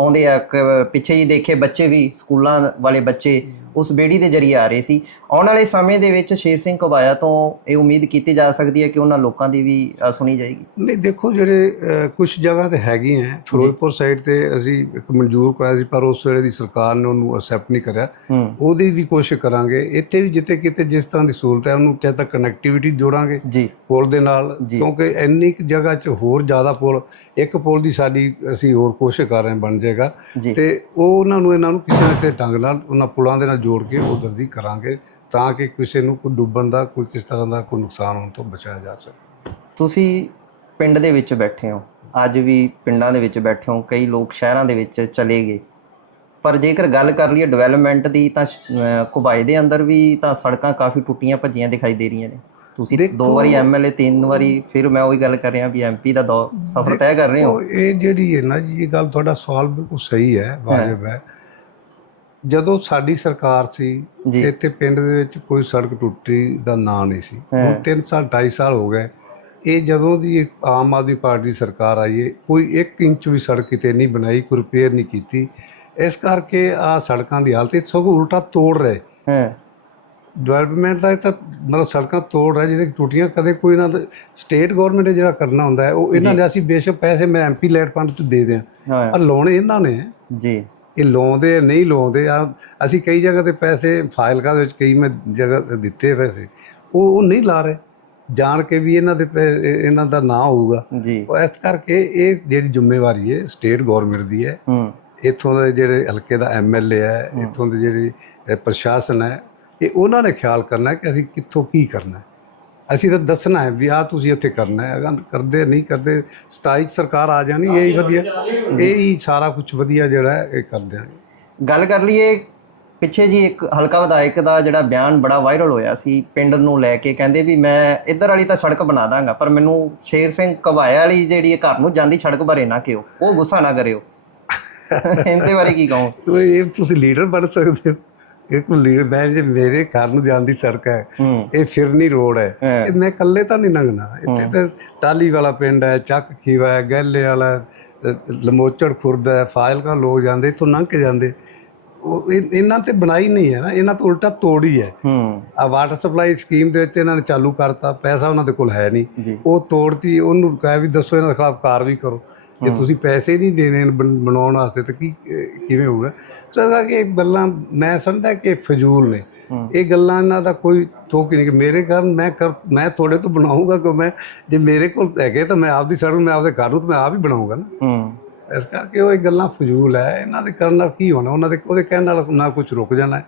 ਆਉਂਦੇ ਆ ਕ- ਪਿੱਛੇ ਹੀ ਦੇਖੇ ਬੱਚੇ ਵੀ ਸਕੂਲਾਂ ਵਾਲੇ ਬੱਚੇ ਉਸ ਬੇੜੀ ਦੇ ਜਰੀਏ ਆ ਰਹੇ ਸੀ। ਆਉਣ ਵਾਲੇ ਸਮੇਂ ਦੇ ਵਿੱਚ ਸ਼ੇਰ ਸਿੰਘ ਕਬਾਇਆ ਤੋਂ ਇਹ ਉਮੀਦ ਕੀਤੀ ਜਾ ਸਕਦੀ ਹੈ ਕਿ ਉਹਨਾਂ ਲੋਕਾਂ ਦੀ ਵੀ ਅ, ਸੁਣੀ ਜਾਏਗੀ। ਨਹੀਂ ਦੇਖੋ ਜਿਹੜੇ ਕੁਝ ਜਗ੍ਹਾ ਤੇ ਹੈਗੀਆਂ ਹੈ। ਫਿਰੋਜ਼ਪੁਰ ਸਾਈਡ ਤੇ ਅਸੀਂ ਇੱਕ ਮਨਜ਼ੂਰ ਕਰਾਇਆ ਸੀ ਪਰ ਉਸ ਵੇਲੇ ਦੀ ਸਰਕਾਰ ਨੇ ਉਹਨੂੰ ਅਸੈਪਟ ਨਹੀਂ ਕਰਿਆ। ਹੂੰ। ਉਹਦੀ ਵੀ ਕੋਸ਼ਿਸ਼ ਕਰਾਂਗੇ। ਇੱਥੇ ਵੀ ਜਿੱਥੇ ਕਿਤੇ ਜਿਸ ਤਰ੍ਹਾਂ ਦੀ ਸਹੂਲਤ ਹੈ ਉਹਨੂੰ ਚਾਹੇ ਤਾਂ ਕਨੈਕਟੀਵਿਟੀ ਜੋੜਾਂਗੇ ਜੀ। ਪੁਲ ਦੇ ਨਾਲ ਜੀ। ਕਿਉਂਕਿ ਇੰਨੀ ਕੁ ਜਗ੍ਹਾ 'ਚ ਹੋਰ ਜ਼ਿਆਦਾ ਪੁਲ ਇੱਕ ਪੁਲ ਦੀ ਸਾਡੀ ਅਸੀਂ ਹੋਰ ਕੋਸ਼ਿਸ਼ ਕਰ ਰਹੇ ਹਾਂ ਬਣ ਜਾਏਗਾ। ਤੇ ਉਹ ਉਹਨਾਂ ਨੂੰ ਇਹਨਾਂ ਨੂੰ ਕਿਸੇ ਨਾ ਕਿਸੇ ਢੰਗ ਨਾਲ ਉਹਨਾਂ ਪੁਲਾਂ ਦੇ ਨਾਲ ਜੋੜ ਕੇ ਉਧਰ ਦੀ ਕਰਾਂਗੇ ਤਾਂ ਕਿ ਕਿਸੇ ਨੂੰ ਕੋਈ ਡੁੱਬਣ ਦਾ ਕੋਈ ਕਿਸ ਤਰ੍ਹਾਂ ਦਾ ਕੋਈ ਨੁਕਸਾਨ ਹੋਣ ਤੋਂ ਬਚਾਇਆ ਜਾ ਸਕੇ। ਤੁਸੀਂ ਪਿੰਡ ਦੇ ਵਿੱਚ ਬੈਠੇ ਹੋ। ਅੱਜ ਵੀ ਪਿੰਡਾਂ ਦੇ ਵਿੱਚ ਬੈਠੇ ਹੋ। ਕਈ ਲੋਕ ਸ਼ਹਿਰਾਂ ਦੇ ਵਿੱਚ ਚਲੇ ਗਏ। ਪਰ ਜੇਕਰ ਗੱਲ ਕਰ ਲਈਏ ਡਿਵੈਲਪਮੈਂਟ ਦੀ ਤਾਂ ਘੁਬਾਏ ਦੇ ਅੰਦਰ ਵੀ ਤਾਂ ਸੜਕਾਂ ਕਾਫੀ ਟੁੱਟੀਆਂ ਭੱਜੀਆਂ ਦਿਖਾਈ ਦੇ ਰਹੀਆਂ ਨੇ। ਤੁਸੀਂ ਦੋ ਵਾਰੀ ਐਮਐਲਏ ਤਿੰਨ ਵਾਰੀ ਫਿਰ ਮੈਂ ਉਹੀ ਗੱਲ ਕਰ ਰਿਹਾ ਵੀ ਐਮਪੀ ਦਾ ਸਫ਼ਰ ਤੈਅ ਕਰ ਰਹੇ ਹੋ। ਇਹ ਜਿਹੜੀ ਹੈ ਨਾ ਜੀ ਇਹ ਗੱਲ ਤੁਹਾਡਾ ਸਵਾਲ ਬਿਲਕੁਲ ਸਹੀ ਹੈ ਵਾਜਬ ਹੈ। ਜਦੋਂ ਸਾਡੀ ਸਰਕਾਰ ਸੀ ਇੱਥੇ ਪਿੰਡ ਦੇ ਵਿੱਚ ਕੋਈ ਸੜਕ ਟੁੱਟੀ ਦਾ ਨਾਂ ਨਹੀਂ ਸੀ। ਹੁਣ 3 ਸਾਲ 2.5 ਸਾਲ ਹੋ ਗਏ। ਇਹ ਜਦੋਂ ਦੀ ਆਮ ਆਦਮੀ ਪਾਰਟੀ ਸਰਕਾਰ ਆਈ ਹੈ ਕੋਈ 1 ਇੰਚ ਵੀ ਸੜਕ ਕਿਤੇ ਨਹੀਂ ਬਣਾਈ ਕੋਈ ਰਿਪੇਅਰ ਨਹੀਂ ਕੀਤੀ। ਇਸ ਕਰਕੇ ਆ ਸੜਕਾਂ ਦੀ ਹਾਲਤ ਇਹ ਸਗੋਂ ਉਲਟਾ ਤੋੜ ਰਹੇ। ਹਾਂ। ਡਿਵੈਲਪਮੈਂਟ ਦਾ ਇਹ ਤਾਂ ਮਤਲਬ ਸੜਕਾਂ ਤੋੜ ਰਿਹਾ ਜਿਹਦੇ ਟੁੱਟੀਆਂ ਕਦੇ ਕੋਈ ਨਾ ਸਟੇਟ ਗਵਰਨਮੈਂਟ ਜਿਹੜਾ ਕਰਨਾ ਹੁੰਦਾ ਹੈ ਉਹ ਇਹਨਾਂ। ਨੇ ਅਸੀਂ ਬੇਸ਼ੱਕ ਪੈਸੇ ਮੈਂ ਐਮਪੀ ਲੈਟ ਫੰਡ ਚ ਦੇ ਦਿਆਂ। ਪਰ ਲਾਉਣੇ ਇਹਨਾਂ ਨੇ। ਜੀ। ਇਹ ਲਾਉਂਦੇ ਆ, ਨਹੀਂ ਲਾਉਂਦੇ ਆ ਅਸੀਂ ਕਈ ਜਗ੍ਹਾ ਤੇ ਪੈਸੇ ਫਾਈਲਕਾਂ ਦੇ ਵਿੱਚ ਕਈ ਮੈਂ ਜਗ੍ਹਾ ਦਿੱਤੇ ਪੈਸੇ। ਉਹ ਉਹ ਨਹੀਂ ਲਾ ਰਹੇ। ਜਾਣ ਕੇ ਵੀ ਇਹਨਾਂ ਦੇ ਇਹਨਾਂ ਦਾ ਨਾਂ ਹੋਊਗਾ। ਜੀ। ਉਹ ਇਸ ਕਰਕੇ ਇਹ ਜਿਹੜੀ ਜ਼ਿੰਮੇਵਾਰੀ ਹੈ ਸਟੇਟ ਗਵਰਨਮੈਂਟ ਦੀ ਹੈ। ਹੂੰ। ਇੱਥੋਂ ਦੇ ਜਿਹੜੇ ਹਲਕੇ ਦਾ ਐਮਐਲਏ ਹੈ। ਇੱਥੋਂ ਦੇ ਜਿਹੜੇ ਪ੍ਰਸ਼ਾਸਨ ਹੈ ਇਹ ਉਹਨਾਂ ਨੇ ਖਿਆਲ ਕਰਨਾ ਕਿ ਅਸੀਂ ਕਿੱਥੋਂ ਕੀ ਕਰਨਾ ਹੈ। ਅਸੀਂ ਤਾਂ ਦੱਸਣਾ ਹੈ ਵੀ ਆ ਤੁਸੀਂ ਉੱਥੇ ਕਰਨਾ ਹੈ। ਅਗਰ ਕਰਦੇ ਨਹੀਂ ਕਰਦੇ 27 ਚ ਸਰਕਾਰ ਆ ਜਾਣੀ ਇਹ ਹੀ ਵਧੀਆ। ਇਹ ਹੀ ਸਾਰਾ ਕੁਝ ਵਧੀਆ ਜਿਹੜਾ ਹੈ ਇਹ ਕਰ ਦਿਆਂਗੇ। ਗੱਲ ਕਰ ਲਈਏ ਪਿੱਛੇ ਜੀ ਇੱਕ ਹਲਕਾ ਵਿਧਾਇਕ ਦਾ ਜਿਹੜਾ ਬਿਆਨ ਬੜਾ ਵਾਇਰਲ ਹੋਇਆ ਸੀ ਪਿੰਡ ਨੂੰ ਲੈ ਕੇ ਕਹਿੰਦੇ ਵੀ ਮੈਂ ਇੱਧਰ ਵਾਲੀ ਤਾਂ ਸੜਕ ਬਣਾ ਦਾਂਗਾ ਪਰ ਮੈਨੂੰ ਸ਼ੇਰ ਸਿੰਘ ਕਵਾਇਆ ਵਾਲੀ ਜਿਹੜੀ ਘਰ ਨੂੰ ਜਾਂਦੀ ਸੜਕ ਬਾਰੇ ਨਾ ਕਿਓ ਉਹ ਗੁੱਸਾ ਨਾ ਕਰਿਓ। [LAUGHS] ਇਹਦੇ ਬਾਰੇ ਕੀ ਕਹੋ? ਇਹ ਤੁਸੀਂ ਲੀਡਰ ਬਣ ਸਕਦੇ ਹੋ। ਇੱਕ ਲੀਡਰ ਮੈਂ ਜੇ ਮੇਰੇ ਘਰ ਨੂੰ ਜਾਂਦੀ ਸੜਕ ਹੈ। ਇਹ ਫਿਰਨੀ ਰੋਡ ਹੈ। ਮੈਂ ਇਕੱਲੇ ਤਾਂ ਨਹੀਂ ਲੰਘਣਾ। ਇੱਥੇ। ਤੇ ਟਾਲੀ ਵਾਲਾ ਪਿੰਡ ਹੈ ਚੱਕ ਖੀਵਾ ਹੈ ਗੈਲੇ ਵਾਲਾ ਲਮੋਚੜ ਖੁਰਦ ਹੈ ਫਾਇਲਕਾ ਲੋਕ ਜਾਂਦੇ ਇੱਥੋਂ ਲੰਘ ਕੇ ਜਾਂਦੇ। ਉਹ ਇਹ- ਇਹਨਾਂ ਤੇ ਬਣਾਈ ਨਹੀਂ ਹੈ ਨਾ ਇਹਨਾਂ ਤੋਂ ਉਲਟਾ ਤੋੜੀ ਹੈ। ਹੂੰ। ਆ ਵਾਟਰ ਸਪਲਾਈ ਸਕੀਮ ਦੇ ਵਿੱਚ ਇਹਨਾਂ ਨੇ ਚਾਲੂ ਕਰਤਾ ਪੈਸਾ ਉਹਨਾਂ ਦੇ ਕੋਲ ਹੈ ਨਹੀਂ। ਉਹ ਤੋੜਤੀ ਉਹਨੂੰ ਕਹਿ ਵੀ ਦੱਸੋ ਇਹਨਾਂ ਦੇ ਖਿਲਾਫ ਕਾਰਵਾਈ ਕਰੋ। ਜੇ। ਤੁਸੀਂ ਪੈਸੇ ਨਹੀਂ ਦੇਣੇ ਬਣ- ਬਣਾਉਣ ਵਾਸਤੇ ਤਾਂ ਕੀ ਅਹ ਕਿਵੇਂ ਹੋਊਗਾ? ਸੋ ਇਹਦਾ ਕਿ ਇਹ ਗੱਲਾਂ ਮੈਂ ਸਮਝਦਾ ਕਿ ਫਜ਼ੂਲ ਨੇ। ਹੂੰ। ਇਹ ਗੱਲਾਂ ਇਹਨਾਂ ਦਾ ਕੋਈ ਥੋਕ ਨਹੀਂ ਕਿ ਮੇਰੇ ਘਰ ਮੈਂ ਕਰ ਮੈਂ ਤੁਹਾਡੇ ਤੋਂ ਬਣਾਉਂਗਾ ਕਿ ਮੈਂ ਜੇ ਮੇਰੇ ਕੋਲ ਹੈਗੇ ਤਾਂ ਮੈਂ ਆਪਦੀ ਸੜਕ ਮੈਂ ਆਪਦੇ ਘਰ ਨੂੰ ਤਾਂ ਮੈਂ ਆਪ ਹੀ ਬਣਾਉਂਗਾ ਨਾ। ਹੂੰ। ਇਸ ਕਰਕੇ ਉਹ ਇਹ ਗੱਲਾਂ ਫਜ਼ੂਲ ਹੈ ਇਹਨਾਂ ਦੇ ਕਰਨ ਨਾਲ ਕੀ ਹੋਣਾ? ਉਹਨਾਂ ਦੇ ਉਹਦੇ ਕਹਿਣ ਨਾਲ ਨਾ ਕੁਝ ਰੁਕ ਜਾਣਾ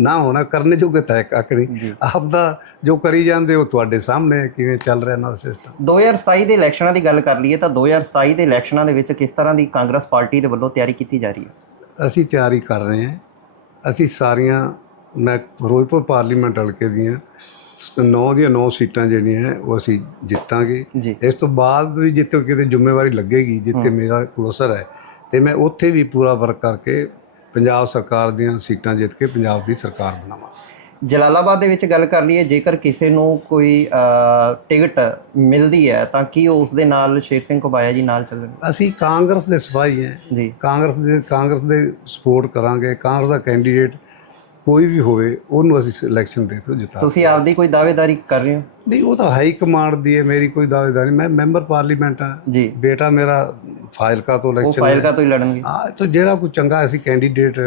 ਨਾ ਹੋਣਾ ਕਰਨੇ ਜੋਗੇ ਤਾਂ ਜੀ। ਆਪ ਦਾ ਜੋ ਕਰੀ ਜਾਂਦੇ ਉਹ ਤੁਹਾਡੇ ਸਾਹਮਣੇ ਕਿਵੇਂ ਚੱਲ ਰਿਹਾ ਇਹਨਾਂ ਦਾ ਸਿਸਟਮ 2027 ਦੇ ਇਲੈਕਸ਼ਨਾਂ ਦੀ ਗੱਲ ਕਰ ਲਈਏ ਤਾਂ 2027 ਦੇ ਇਲੈਕਸ਼ਨਾਂ ਦੇ ਵਿੱਚ ਕਿਸ ਤਰ੍ਹਾਂ ਦੀ ਕਾਂਗਰਸ ਪਾਰਟੀ ਦੇ ਵੱਲੋਂ ਤਿਆਰੀ ਕੀਤੀ ਜਾ ਰਹੀ ਹੈ? ਅਸੀਂ ਤਿਆਰੀ ਕਰ ਰਹੇ ਹਾਂ। ਅਸੀਂ ਸਾਰੀਆਂ ਮੈਂ ਫਿਰੋਜ਼ਪੁਰ ਪਾਰਲੀਮੈਂਟ ਹਲਕੇ ਦੀਆਂ 9 ਦੀਆਂ 9 ਸੀਟਾਂ ਜਿਹੜੀਆਂ ਉਹ ਅਸੀਂ ਜਿੱਤਾਂਗੇ। ਇਸ ਤੋਂ ਬਾਅਦ ਵੀ ਜਿੱਥੇ ਕਿਤੇ ਜ਼ਿੰਮੇਵਾਰੀ ਲੱਗੇਗੀ ਜਿੱਥੇ। ਮੇਰਾ ਕੋਸਰ ਹੈ ਤੇ ਮੈਂ ਉੱਥੇ ਵੀ ਪੂਰਾ ਵਰਕ ਕਰਕੇ ਪੰਜਾਬ ਸਰਕਾਰ ਦੀਆਂ ਸੀਟਾਂ ਜਿੱਤ ਕੇ ਪੰਜਾਬ ਦੀ ਸਰਕਾਰ ਬਣਾਵਾਂ। ਜਲਾਲਾਬਾਦ ਦੇ ਵਿੱਚ ਗੱਲ ਕਰ ਲਈਏ ਜੇਕਰ ਕਿਸੇ ਨੂੰ ਕੋਈ ਟਿਕਟ ਮਿਲਦੀ ਹੈ ਤਾਂ ਕੀ ਉਹ ਉਸ ਦੇ ਨਾਲ ਸ਼ੇਰ ਸਿੰਘ ਕਬਾਇਆ ਜੀ ਨਾਲ ਚੱਲਣਗੇ? ਅਸੀਂ ਕਾਂਗਰਸ ਦੇ ਸਿਪਾਹੀ ਹਾਂ। ਜੀ। ਕਾਂਗਰਸ ਦੇ ਕਾਂਗਰਸ ਦੇ ਸਪੋਰਟ ਕਰਾਂਗੇ। ਕਾਂਗਰਸ ਦਾ ਕੈਂਡੀਡੇਟ ਕੋਈ ਵੀ ਹੋਵੇ ਉਹਨੂੰ ਅਸੀਂ ਇਲੈਕਸ਼ਨ ਦੇ ਤੋਂ ਜਿਤਾ ਤੁਸੀਂ ਆਪਦੀ ਕੋਈ ਦਾਅਵੇਦਾਰੀ ਕਰ ਰਹੇ ਹੋ? ਨਹੀਂ ਉਹ ਤਾਂ ਹਾਈ ਕਮਾਂਡ ਦੀ ਹੈ ਮੇਰੀ ਕੋਈ ਦਾਅਵੇਦਾਰੀ। ਮੈਂ ਮੈਂਬਰ ਪਾਰਲੀਮੈਂਟ ਹਾਂ। ਜੀ। ਬੇਟਾ ਮੇਰਾ ਫਾਇਲਕਾ ਤੋਂ ਉਹ ਇਲੈਕਸ਼ਨ ਫਾਈਲ ਕਾ ਤੋਂ ਹੀ ਲੜਨਗੇ। ਹਾਂ ਤਾਂ ਜਿਹੜਾ ਕੋਈ ਚੰਗਾ ਅਸੀਂ ਕੈਂਡੀਡੇਟ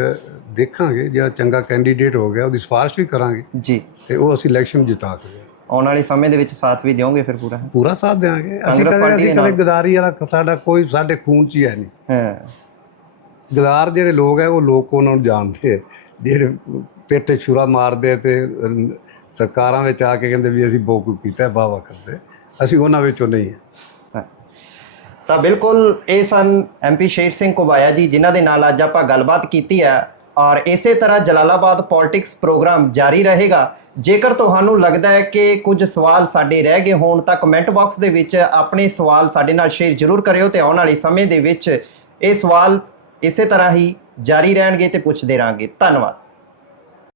ਦੇਖਾਂਗੇ ਜਿਹੜਾ ਚੰਗਾ ਕੈਂਡੀਡੇਟ ਹੋ ਗਿਆ ਉਹਦੀ ਸਿਫਾਰਿਸ਼ ਵੀ ਕਰਾਂਗੇ। ਜੀ। ਤੇ ਉਹ ਅਸੀਂ ਇਲੈਕਸ਼ਨ ਜਿਤਾ ਕੇ ਆਉਣ ਵਾਲੇ ਸਮੇਂ ਦੇ ਵਿੱਚ ਸਾਥ ਵੀ ਦਿਓਗੇ ਫਿਰ ਪੂਰਾ? ਪੂਰਾ ਸਾਥ ਦੇਵਾਂਗੇ ਅਸੀਂ ਕਦੇ ਅਸੀਂ ਕਦੇ। ਗਦਾਰੀ ਵਾਲਾ ਸਾਡਾ ਕੋਈ ਸਾਡੇ ਖੂਨ 'ਚ ਹੀ ਹੈ ਨਹੀਂ। ਹਾਂ। ਗਦਾਰ ਜਿਹੜੇ ਲੋਕ ਹੈ ਉਹ ਲੋਕ ਉਹਨਾਂ ਨੂੰ ਜਾਣਦੇ ਆ ਜਿਹੜੇ ਪੇਟੇ ਛੁਰਾ ਮਾਰਦੇ ਆ ਤੇ ਸਰਕਾਰਾਂ ਵਿੱਚ ਆ ਕੇ ਕਹਿੰਦੇ ਵੀ ਅਸੀਂ ਬਹੁਤ ਕੀਤਾ ਵਾਹ ਕਰਦੇ। ਅਸੀਂ ਉਹਨਾਂ ਵਿੱਚੋਂ ਨਹੀਂ ਹਾਂ। ਤਾਂ ਬਿਲਕੁਲ ਇਹ ਸਨ ਐਮਪੀ ਸ਼ੇਰ ਸਿੰਘ ਕੋਬਾਇਆ ਜੀ, ਜਿਨ੍ਹਾਂ ਦੇ ਨਾਲ ਅੱਜ ਆਪਾਂ ਗੱਲਬਾਤ ਕੀਤੀ ਹੈ। ਔਰ ਇਸੇ ਤਰ੍ਹਾਂ ਜਲਾਲਾਬਾਦ ਪੋਲਿਟਿਕਸ ਪ੍ਰੋਗਰਾਮ ਜਾਰੀ ਰਹੇਗਾ। ਜੇਕਰ ਤੁਹਾਨੂੰ ਲੱਗਦਾ ਹੈ ਕਿ ਕੁਝ ਸਵਾਲ ਸਾਡੇ ਰਹਿ ਗਏ ਹੋਣ, ਤਾਂ ਕਮੈਂਟ ਬਾਕਸ ਦੇ ਵਿੱਚ ਆਪਣੇ ਸਵਾਲ ਸਾਡੇ ਨਾਲ ਸ਼ੇਅਰ ਜ਼ਰੂਰ ਕਰਿਓ ਤੇ ਆਉਣ ਵਾਲੇ ਸਮੇਂ ਦੇ ਵਿੱਚ ਇਹ ਸਵਾਲ ਇਸੇ ਤਰ੍ਹਾਂ ਹੀ ਜਾਰੀ ਰਹਿਣਗੇ ਤੇ ਪੁੱਛਦੇ ਰਾਂਗੇ। ਧੰਨਵਾਦ।